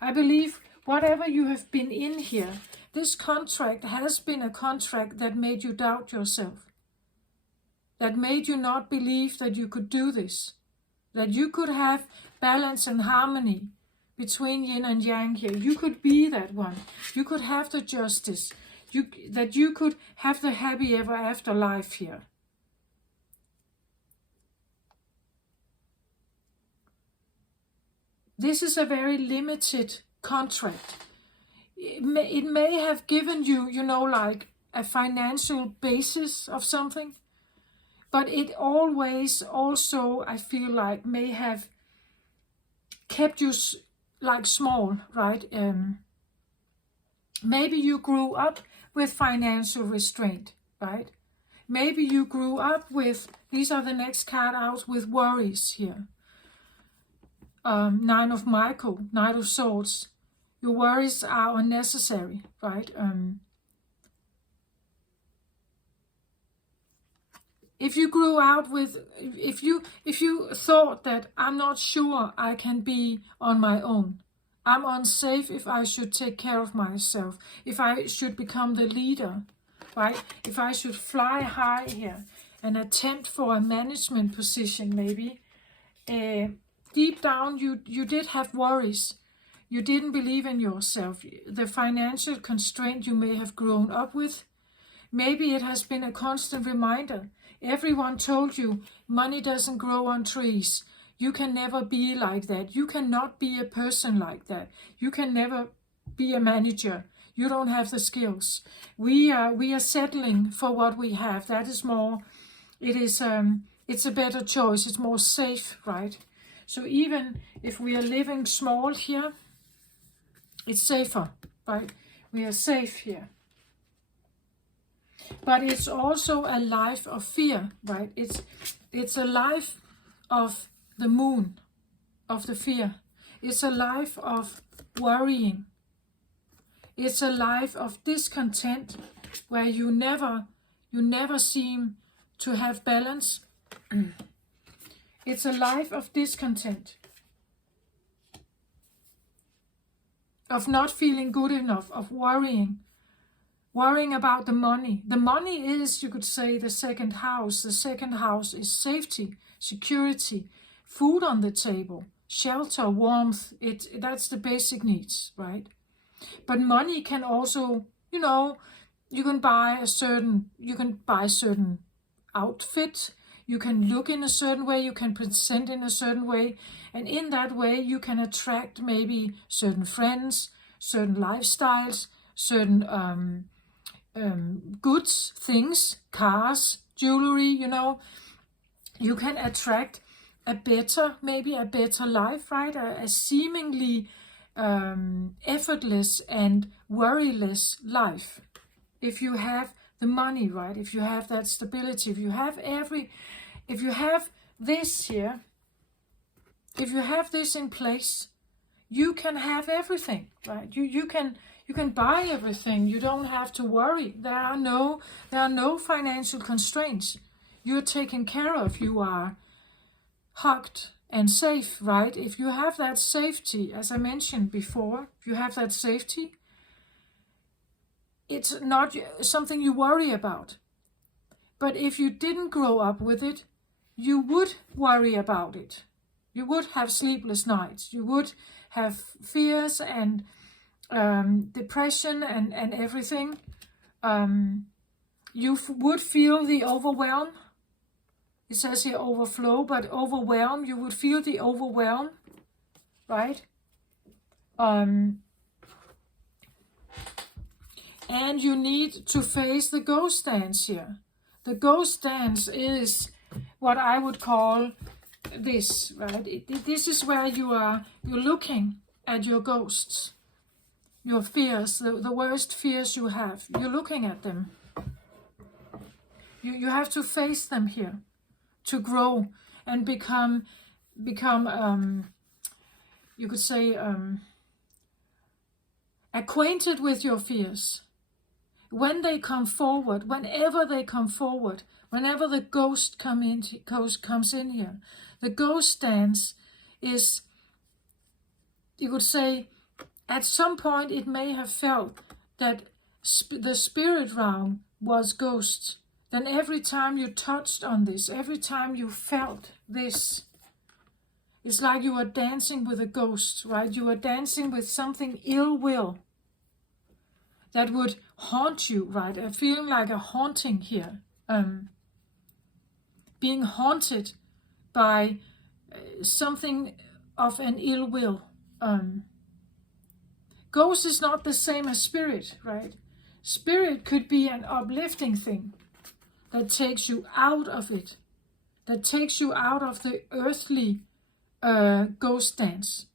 I believe whatever you have been in here, this contract has been a contract that made you doubt yourself. That made you not believe that you could do this. That you could have balance and harmony between yin and yang here. You could be that one. You could have the justice. That you could have the happy ever after life here. This is a very limited contract. It may have given you, like a financial basis of something, but it always also, I feel like, may have kept you like small, right? Maybe you grew up with financial restraint, right? Maybe you grew up with, these are the next card out, with worries here. Nine of Swords. Your worries are unnecessary, right? If you grew out with, if you thought that I'm not sure I can be on my own, I'm unsafe if I should take care of myself, if I should become the leader, right? If I should fly high here and attempt for a management position, maybe. Deep down, you did have worries. You didn't believe in yourself. The financial constraint you may have grown up with, maybe it has been a constant reminder. Everyone told you money doesn't grow on trees. You can never be like that. You cannot be a person like that. You can never be a manager. You don't have the skills. We are settling for what we have. That is more, it's a better choice. It's more safe, right? So even if we are living small here, it's safer, right? We are safe here. But it's also a life of fear, right? It's a life of the moon, of the fear. It's a life of worrying. It's a life of discontent where you never seem to have balance. It's a life of discontent, of not feeling good enough, of worrying about the money. The money is, you could say, the second house. The second house is safety, security, food on the table, shelter, warmth. That's the basic needs, right? But money can also, you can buy a certain outfit. You can look in a certain way, you can present in a certain way, and in that way you can attract maybe certain friends, certain lifestyles, certain goods, things, cars, jewelry, You can attract a better life, right? A seemingly effortless and worryless life. If you have the money, right? If you have that stability, if you have this here, if you have this in place, you can have everything, right? You can buy everything. You don't have to worry. There are no financial constraints. You're taken care of. You are hugged and safe, right? If you have that safety, as I mentioned before, if you have that safety, it's not something you worry about. But if you didn't grow up with it, you would worry about it. You would have sleepless nights. You would have fears and depression and everything. You would feel the overwhelm. It says here overflow, but overwhelm. You would feel the overwhelm, right? And you need to face the ghost dance here. The ghost dance is what I would call this, right? This is where you're looking at your ghosts, your fears, the worst fears you have. You're looking at them. You have to face them here to grow and become you could say acquainted with your fears. When they come forward, whenever they come forward, whenever the ghost comes in here, the ghost dance is, you could say, at some point it may have felt that the spirit realm was ghosts. Then every time you touched on this, every time you felt this, it's like you are dancing with a ghost, right? You are dancing with something ill will that would haunt you, right? A feeling like a haunting here. Being haunted by something of an ill will. Ghost is not the same as spirit, right? Spirit could be an uplifting thing that takes you out of it, that takes you out of the earthly ghost dance.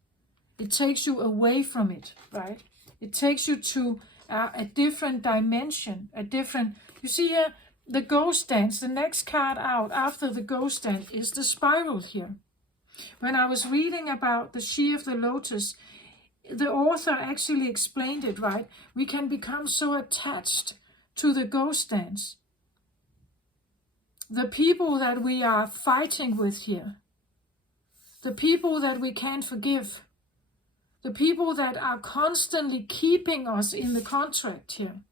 It takes you away from it, right? It takes you to a different dimension, you see here, the ghost dance, the next card out after the ghost dance is the spiral here. When I was reading about the She of the Lotus, the author actually explained it, right? We can become so attached to the ghost dance. The people that we are fighting with here, the people that we can't forgive, the people that are constantly keeping us in the contract here.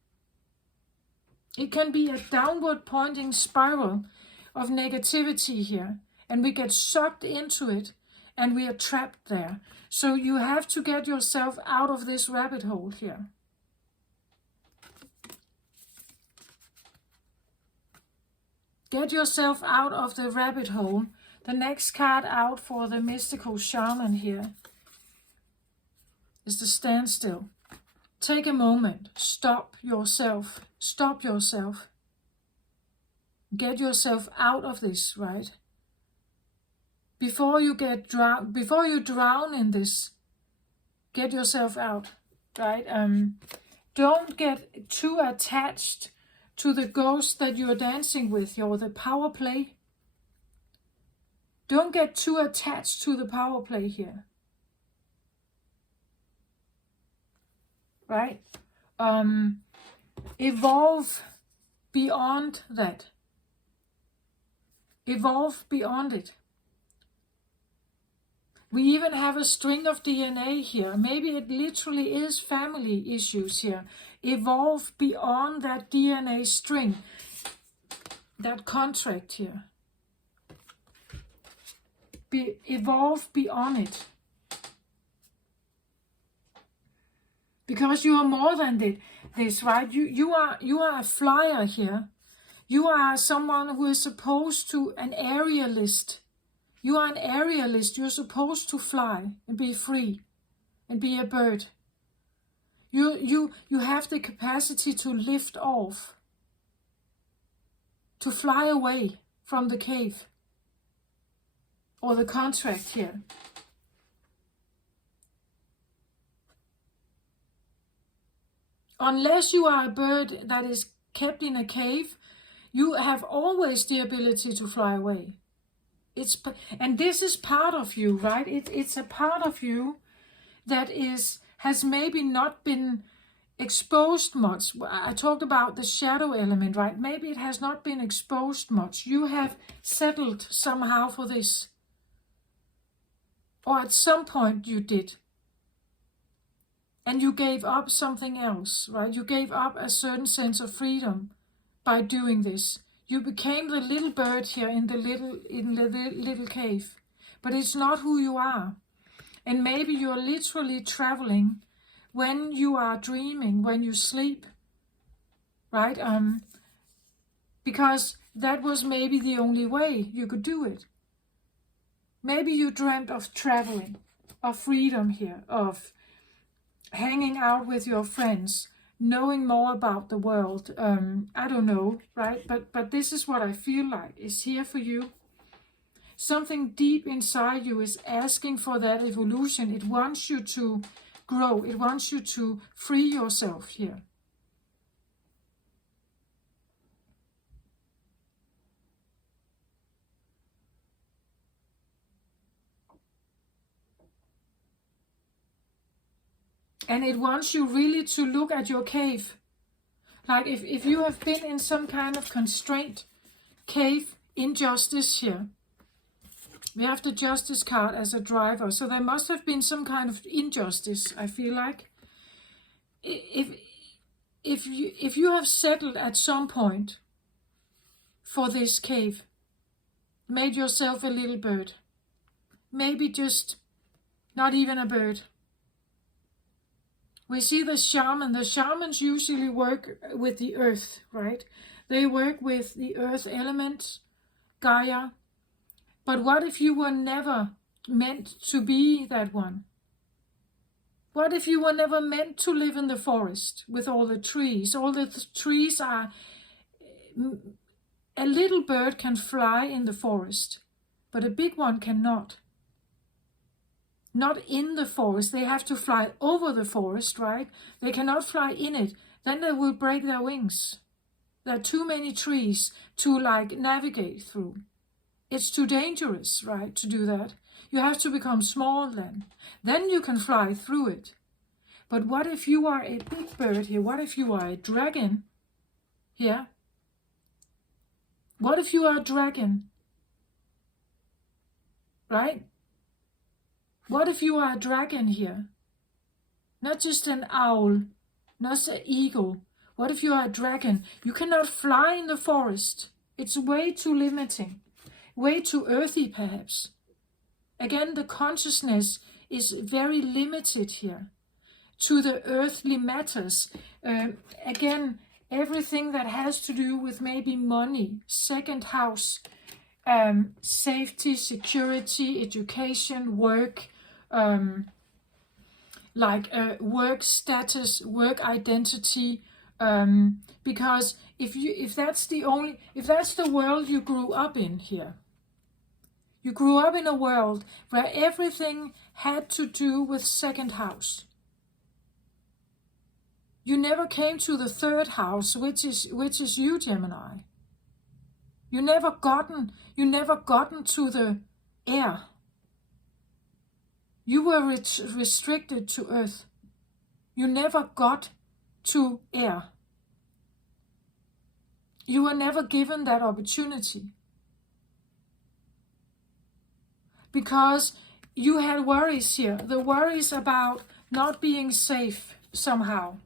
It can be a downward pointing spiral of negativity here, and we get sucked into it and we are trapped there. So you have to get yourself out of this rabbit hole here. Get yourself out of the rabbit hole The next card out for the mystical shaman here is the standstill. Take a moment. Stop yourself. Stop yourself. Get yourself out of this, right? Before you drown in this, get yourself out, right? Don't get too attached to the ghost that you're dancing with, or the power play. Don't get too attached to the power play here, right? Evolve beyond that. Evolve beyond it. We even have a string of DNA here. Maybe it literally is family issues here. Evolve beyond that DNA string, that contract here. Evolve beyond it. Because you are more than this, right? You are a flyer here. You are someone who is supposed to, an aerialist. You are an aerialist. You're supposed to fly and be free and be a bird. You have the capacity to lift off, to fly away from the cave or the contract here. Unless you are a bird that is kept in a cave, you have always the ability to fly away. And this is part of you, right? It's a part of you that has maybe not been exposed much. I talked about the shadow element, right? Maybe it has not been exposed much. You have settled somehow for this. Or at some point you did. And you gave up something else, right? You gave up a certain sense of freedom by doing this. You became the little bird here in the little cave. But it's not who you are. And maybe you're literally traveling when you are dreaming, when you sleep, right? Because that was maybe the only way you could do it. Maybe you dreamt of traveling, of freedom here, of hanging out with your friends, knowing more about the world. I don't know, right? But this is what I feel like is here for you. Something deep inside you is asking for that evolution. It wants you to grow. It wants you to free yourself here. And it wants you really to look at your cave. Like if you have been in some kind of constraint, cave, injustice here. We have the justice card as a driver. So there must have been some kind of injustice, I feel like. If you have settled at some point for this cave, made yourself a little bird, maybe just not even a bird. We see the shaman. The shamans usually work with the earth, right? They work with the earth element, Gaia. But what if you were never meant to be that one? What if you were never meant to live in the forest with all the trees? All the trees are... A little bird can fly in the forest, but a big one cannot. Not in the forest. They have to fly over the forest, right? They cannot fly in it. Then they will break their wings. There are too many trees to navigate through. It's too dangerous, right, to do that. You have to become small then. Then you can fly through it. But what if you are a big bird here? What if you are a dragon here? What if you are a dragon? Right? What if you are a dragon here? Not just an owl, not an eagle. What if you are a dragon? You cannot fly in the forest. It's way too limiting. Way too earthy, perhaps. Again, the consciousness is very limited here to the earthly matters. Again, everything that has to do with maybe money, second house, safety, security, education, work, work status, work identity, because if that's the world you grew up in here, you grew up in a world where everything had to do with second house. You never came to the third house, which is you, Gemini. You never gotten to the air. You were restricted to earth. You never got to air. You were never given that opportunity. Because you had worries here. The worries about not being safe somehow.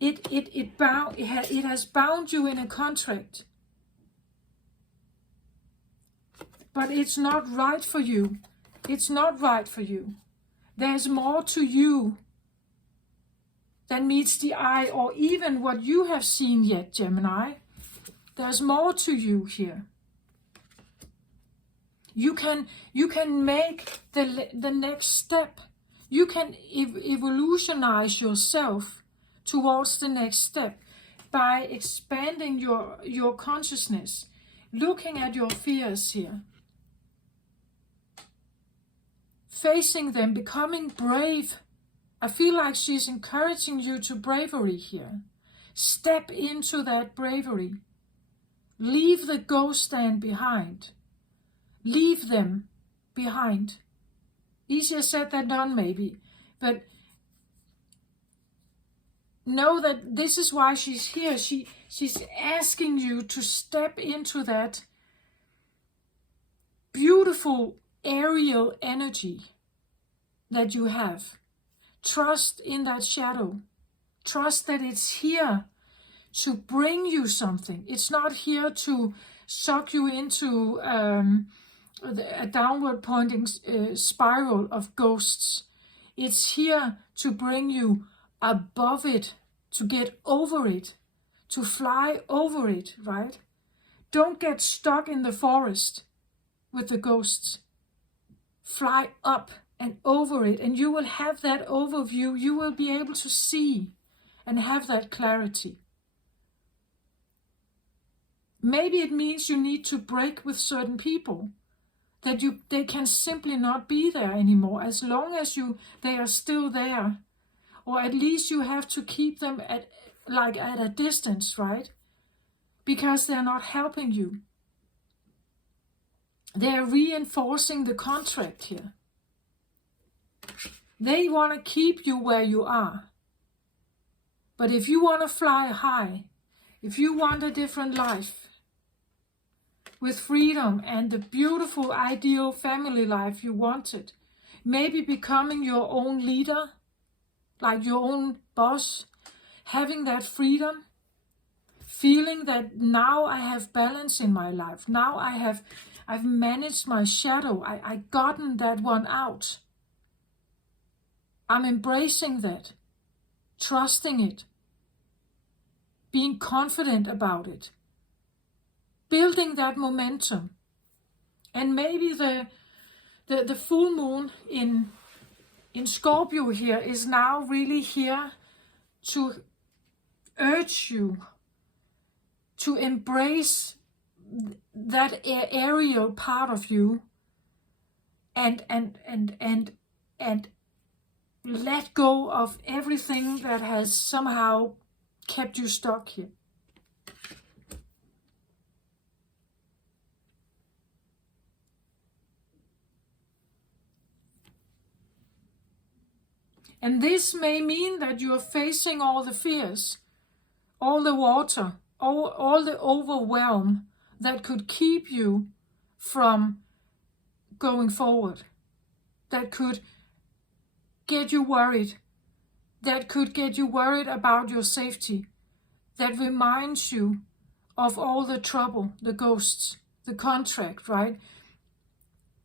It has bound you in a contract. But it's not right for you. It's not right for you. There's more to you than meets the eye or even what you have seen yet, Gemini. There's more to you here. You can make the next step. You can evolutionize yourself towards the next step by expanding your consciousness, looking at your fears here, facing them, becoming brave. I feel like she's encouraging you to bravery here. Step into that bravery. Leave the ghost stand behind. Leave them behind. Easier said than done, maybe. But know that this is why she's here. She's asking you to step into that beautiful aerial energy that you have. Trust in that shadow. Trust that it's here to bring you something. It's not here to suck you into a downward pointing spiral of ghosts. It's here to bring you above it, to get over it, to fly over it, right? Don't get stuck in the forest with the ghosts. Fly up and over it, and you will have that overview. You will be able to see and have that clarity. Maybe it means you need to break with certain people, that they can simply not be there anymore as long as they are still there. Or at least you have to keep them at a distance, right? Because they're not helping you. They're reinforcing the contract here. They want to keep you where you are. But if you want to fly high, if you want a different life, with freedom and the beautiful ideal family life you wanted, maybe becoming your own leader, like your own boss, having that freedom, feeling that now I have balance in my life, now I've managed my shadow, I gotten that one out. I'm embracing that, trusting it, being confident about it, building that momentum. And maybe the full moon in Scorpio here is now really here to urge you to embrace that aerial part of you and let go of everything that has somehow kept you stuck here. And this may mean that you are facing all the fears, all the water, all the overwhelm that could keep you from going forward, that could get you worried, that could get you worried about your safety, that reminds you of all the trouble, the ghosts, the contract, right?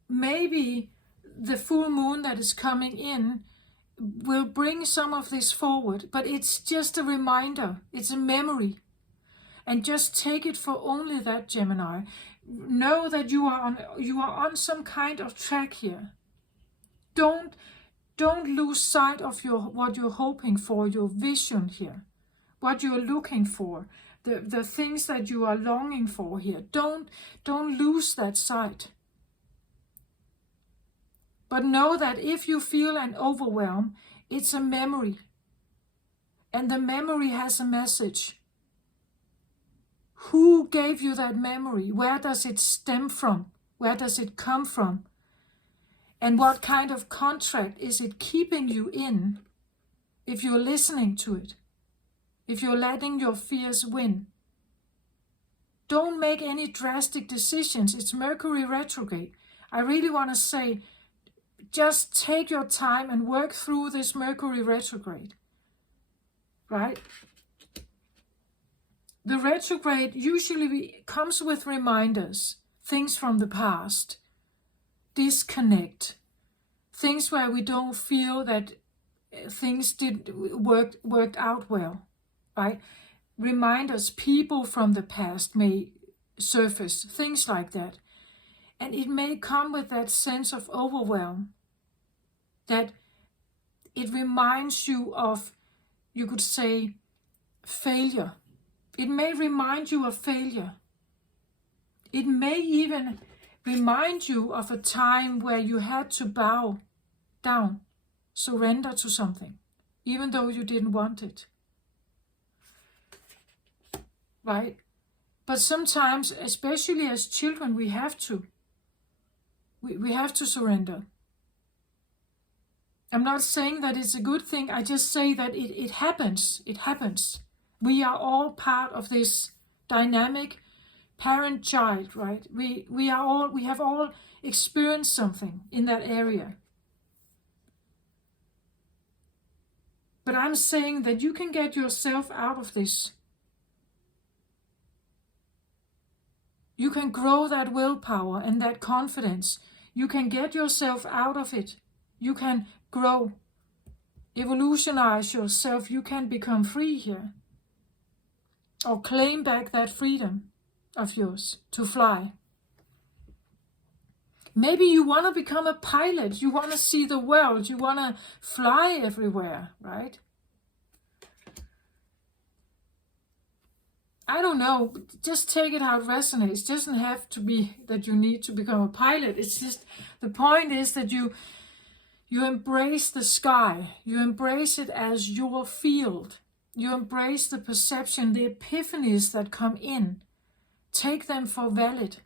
Maybe the full moon that is coming in will bring some of this forward, but it's just a reminder, it's a memory. and just take it for only that, Gemini. Know that you are on some kind of track here. Don't lose sight of what you're hoping for, your vision here, what you're looking for, the things that you are longing for here. Don't lose that sight. But know that if you feel an overwhelm, it's a memory. And the memory has a message. Who gave you that memory? Where does it stem from? Where does it come from? And what kind of contract is it keeping you in if you're listening to it? If you're letting your fears win? Don't make any drastic decisions. It's Mercury retrograde. I really want to say, just take your time and work through this Mercury retrograde. Right? The retrograde usually comes with reminders, things from the past, disconnect, things where we don't feel that things worked out well, right? Reminders, people from the past may surface, things like that. And it may come with that sense of overwhelm, that it reminds you of, you could say, failure. It may remind you of failure. It may even remind you of a time where you had to bow down, surrender to something, even though you didn't want it. Right? But sometimes, especially as children, we have to. We have to surrender. I'm not saying that it's a good thing. I just say that it happens. It happens. We are all part of this dynamic parent-child, right? We have all experienced something in that area. But I'm saying that you can get yourself out of this. You can grow that willpower and that confidence. You can get yourself out of it. You can grow, evolutionize yourself. You can become free here. Or claim back that freedom of yours to fly. Maybe you want to become a pilot. You want to see the world. You want to fly everywhere, right? I don't know. Just take it how it resonates. It doesn't have to be that you need to become a pilot. It's just, the point is that you embrace the sky. You embrace it as your field. You embrace the perception, the epiphanies that come in. Take them for valid,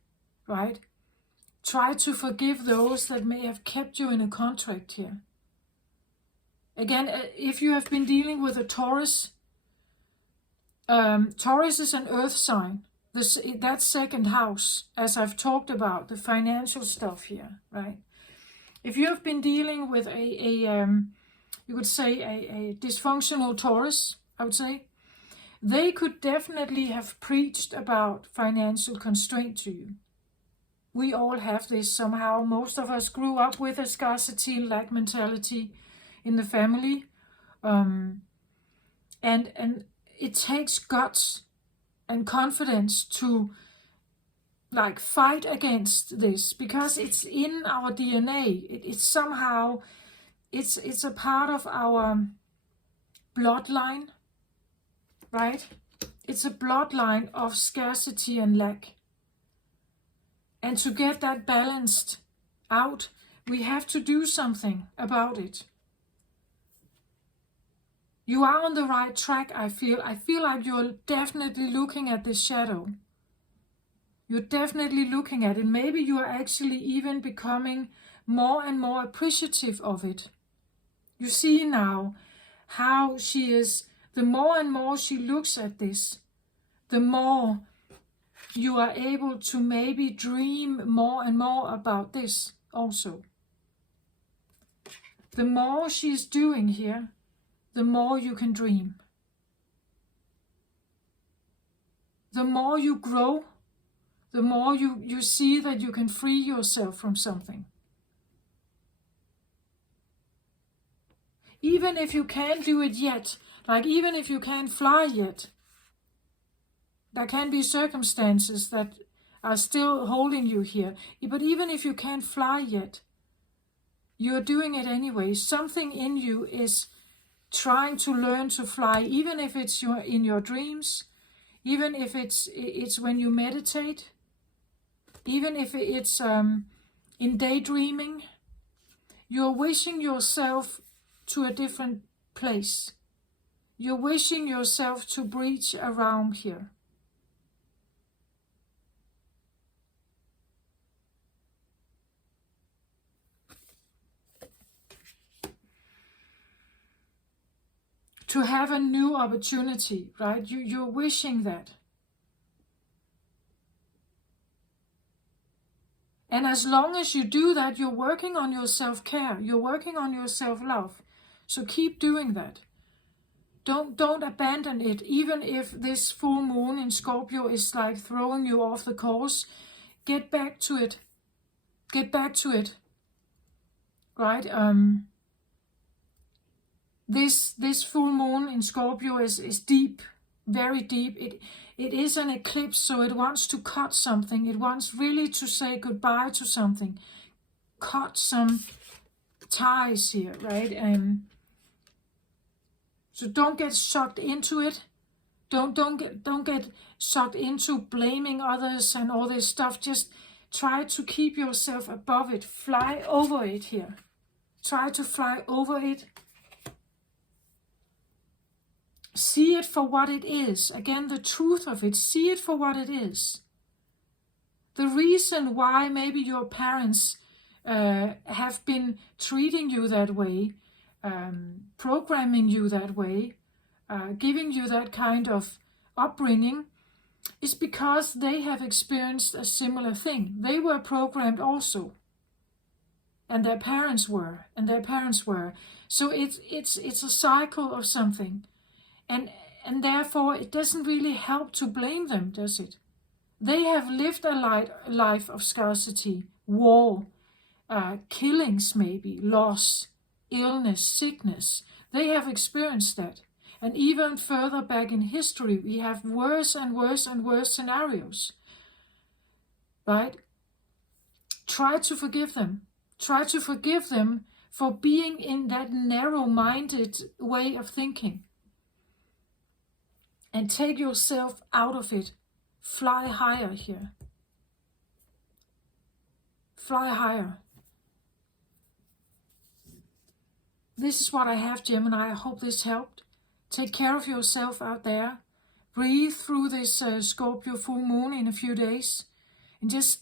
right? Try to forgive those that may have kept you in a contract here. Again, if you have been dealing with a Taurus, Taurus is an earth sign. That second house, as I've talked about, the financial stuff here, right? If you have been dealing with you could say a dysfunctional Taurus, I would say, they could definitely have preached about financial constraint to you. We all have this somehow. Most of us grew up with a scarcity and lack mentality in the family. And it takes guts and confidence to fight against this, because it's in our DNA. It's somehow, it's a part of our bloodline. Right? It's a bloodline of scarcity and lack. And to get that balanced out, we have to do something about it. You are on the right track, I feel. I feel like you're definitely looking at this shadow. You're definitely looking at it. Maybe you are actually even becoming more and more appreciative of it. You see now how she is. The more and more she looks at this, the more you are able to maybe dream more and more about this also. The more she's doing here, the more you can dream. The more you grow, the more you see that you can free yourself from something. Even if you can't do it yet, even if you can't fly yet, There can be circumstances that are still holding you here. But even if you can't fly yet, you're doing it anyway. Something in you is trying to learn to fly, even if it's in your dreams, even if it's when you meditate, even if it's in daydreaming. You're wishing yourself to a different place. You're wishing yourself to breach a realm here. To have a new opportunity, right? You're wishing that. And as long as you do that, you're working on your self-care. You're working on your self-love. So keep doing that. Don't abandon it. Even if this full moon in Scorpio is like throwing you off the course, get back to it. Get back to it. Right? This full moon in Scorpio is deep, very deep. It is an eclipse, so it wants to cut something. It wants really to say goodbye to something. Cut some ties here, right? So don't get sucked into it. Don't get sucked into blaming others and all this stuff. Just try to keep yourself above it. Fly over it here. Try to fly over it. See it for what it is. Again, the truth of it. See it for what it is. The reason why maybe your parents have been treating you that way, programming you that way, giving you that kind of upbringing, is because they have experienced a similar thing. They were programmed also. And their parents were. And their parents were. So it's a cycle of something. And therefore, it doesn't really help to blame them, does it? They have lived a life of scarcity, war, killings maybe, loss, illness, sickness. They have experienced that. And even further back in history, we have worse and worse and worse scenarios. Right? Try to forgive them. Try to forgive them for being in that narrow-minded way of thinking. And take yourself out of it. Fly higher here. Fly higher. This is what I have, Gemini. I hope this helped. Take care of yourself out there. Breathe through this Scorpio full moon in a few days. And just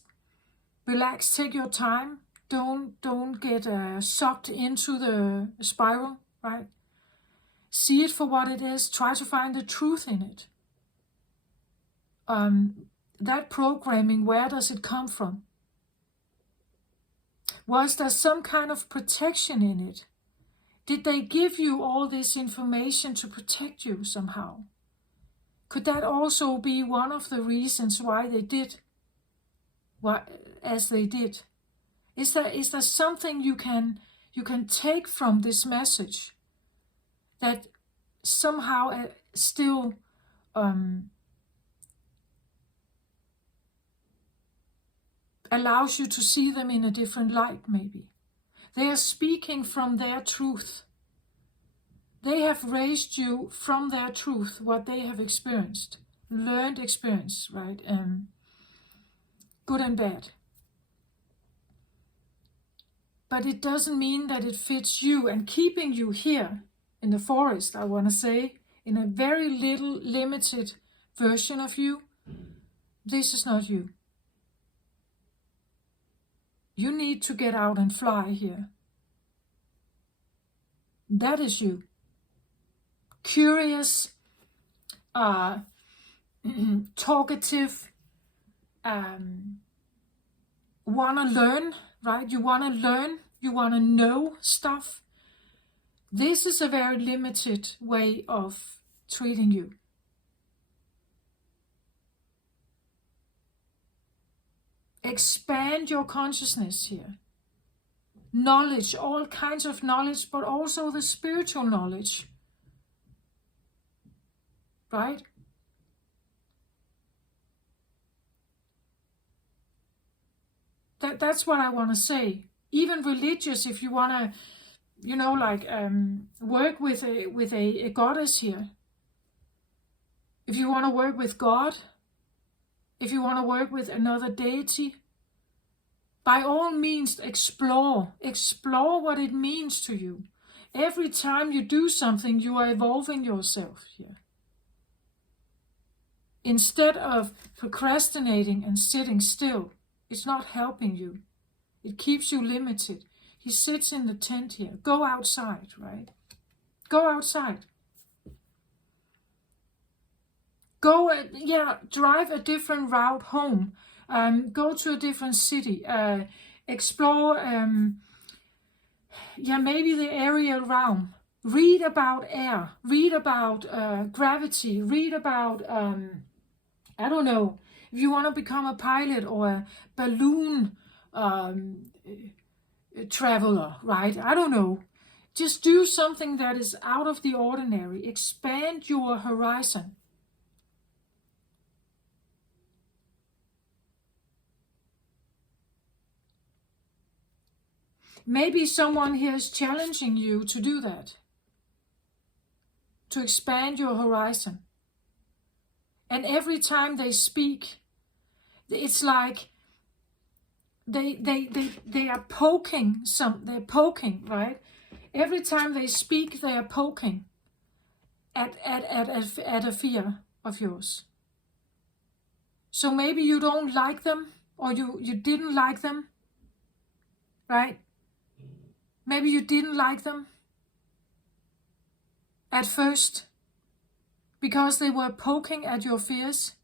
relax. Take your time. Don't get sucked into the spiral, right? See it for what it is. Try to find the truth in it. That programming, where does it come from? Was there some kind of protection in it? Did they give you all this information to protect you somehow? Could that also be one of the reasons why they did as they did? Is there something you can take from this message that somehow still allows you to see them in a different light, maybe? They are speaking from their truth. They have raised you from their truth, what they have experienced, learned experience, right? Good and bad. But it doesn't mean that it fits you, and keeping you here in the forest, I want to say, in a very little limited version of you, this is not you. You need to get out and fly here. That is you. Curious, talkative, want to learn, right? You want to learn, you want to know stuff. This is a very limited way of treating you. Expand your consciousness here. Knowledge, all kinds of knowledge, but also the spiritual knowledge. Right? that's what I want to say. Even religious, if you want to, work with a goddess here. If you want to work with God, if you want to work with another deity, by all means explore what it means to you. Every time you do something, you are evolving yourself here. Instead of procrastinating and sitting still, it's not helping you. It keeps you limited. He sits in the tent here. Go outside, right? Go outside. Go, drive a different route home. Go to a different city. Explore, maybe the area around. Read about air. Read about gravity. Read about, I don't know, if you want to become a pilot or a balloon traveler, right? I don't know. Just do something that is out of the ordinary. Expand your horizon. Maybe someone here is challenging you to do that. To expand your horizon. And every time they speak, it's like they are poking they're poking, right? Every time they speak, they are poking at a fear of yours. So maybe you don't like them, or you didn't like them, right? Maybe you didn't like them at first because they were poking at your fears.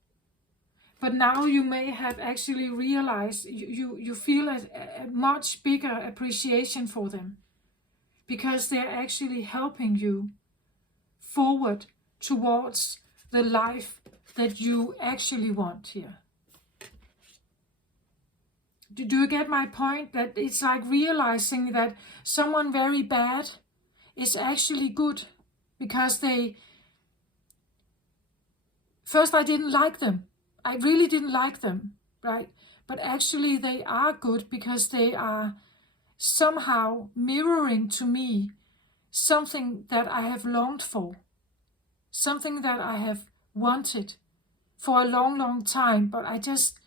But now you may have actually realized you feel a much bigger appreciation for them, because they're actually helping you forward towards the life that you actually want here. Do you get my point? That it's like realizing that someone very bad is actually good, because first I didn't like them. I really didn't like them, right? But actually they are good, because they are somehow mirroring to me something that I have longed for, something that I have wanted for a long, long time. But I just,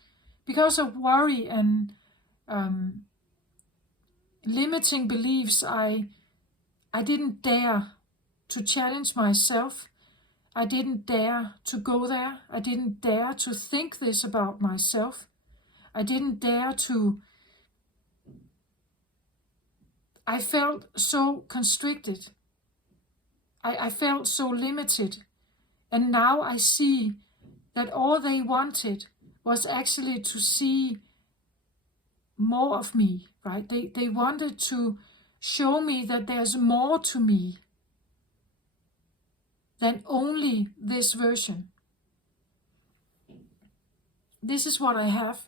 because of worry and limiting beliefs, I didn't dare to challenge myself. I didn't dare to go there. I didn't dare to think this about myself. I didn't dare to. I felt so constricted. I felt so limited. And now I see that all they wanted was actually to see more of me, right? They wanted to show me that there's more to me than only this version. This is what I have.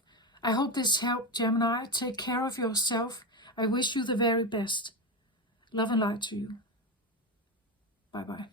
I hope this helped, Gemini. Take care of yourself. I wish you the very best. Love and light to you. Bye-bye.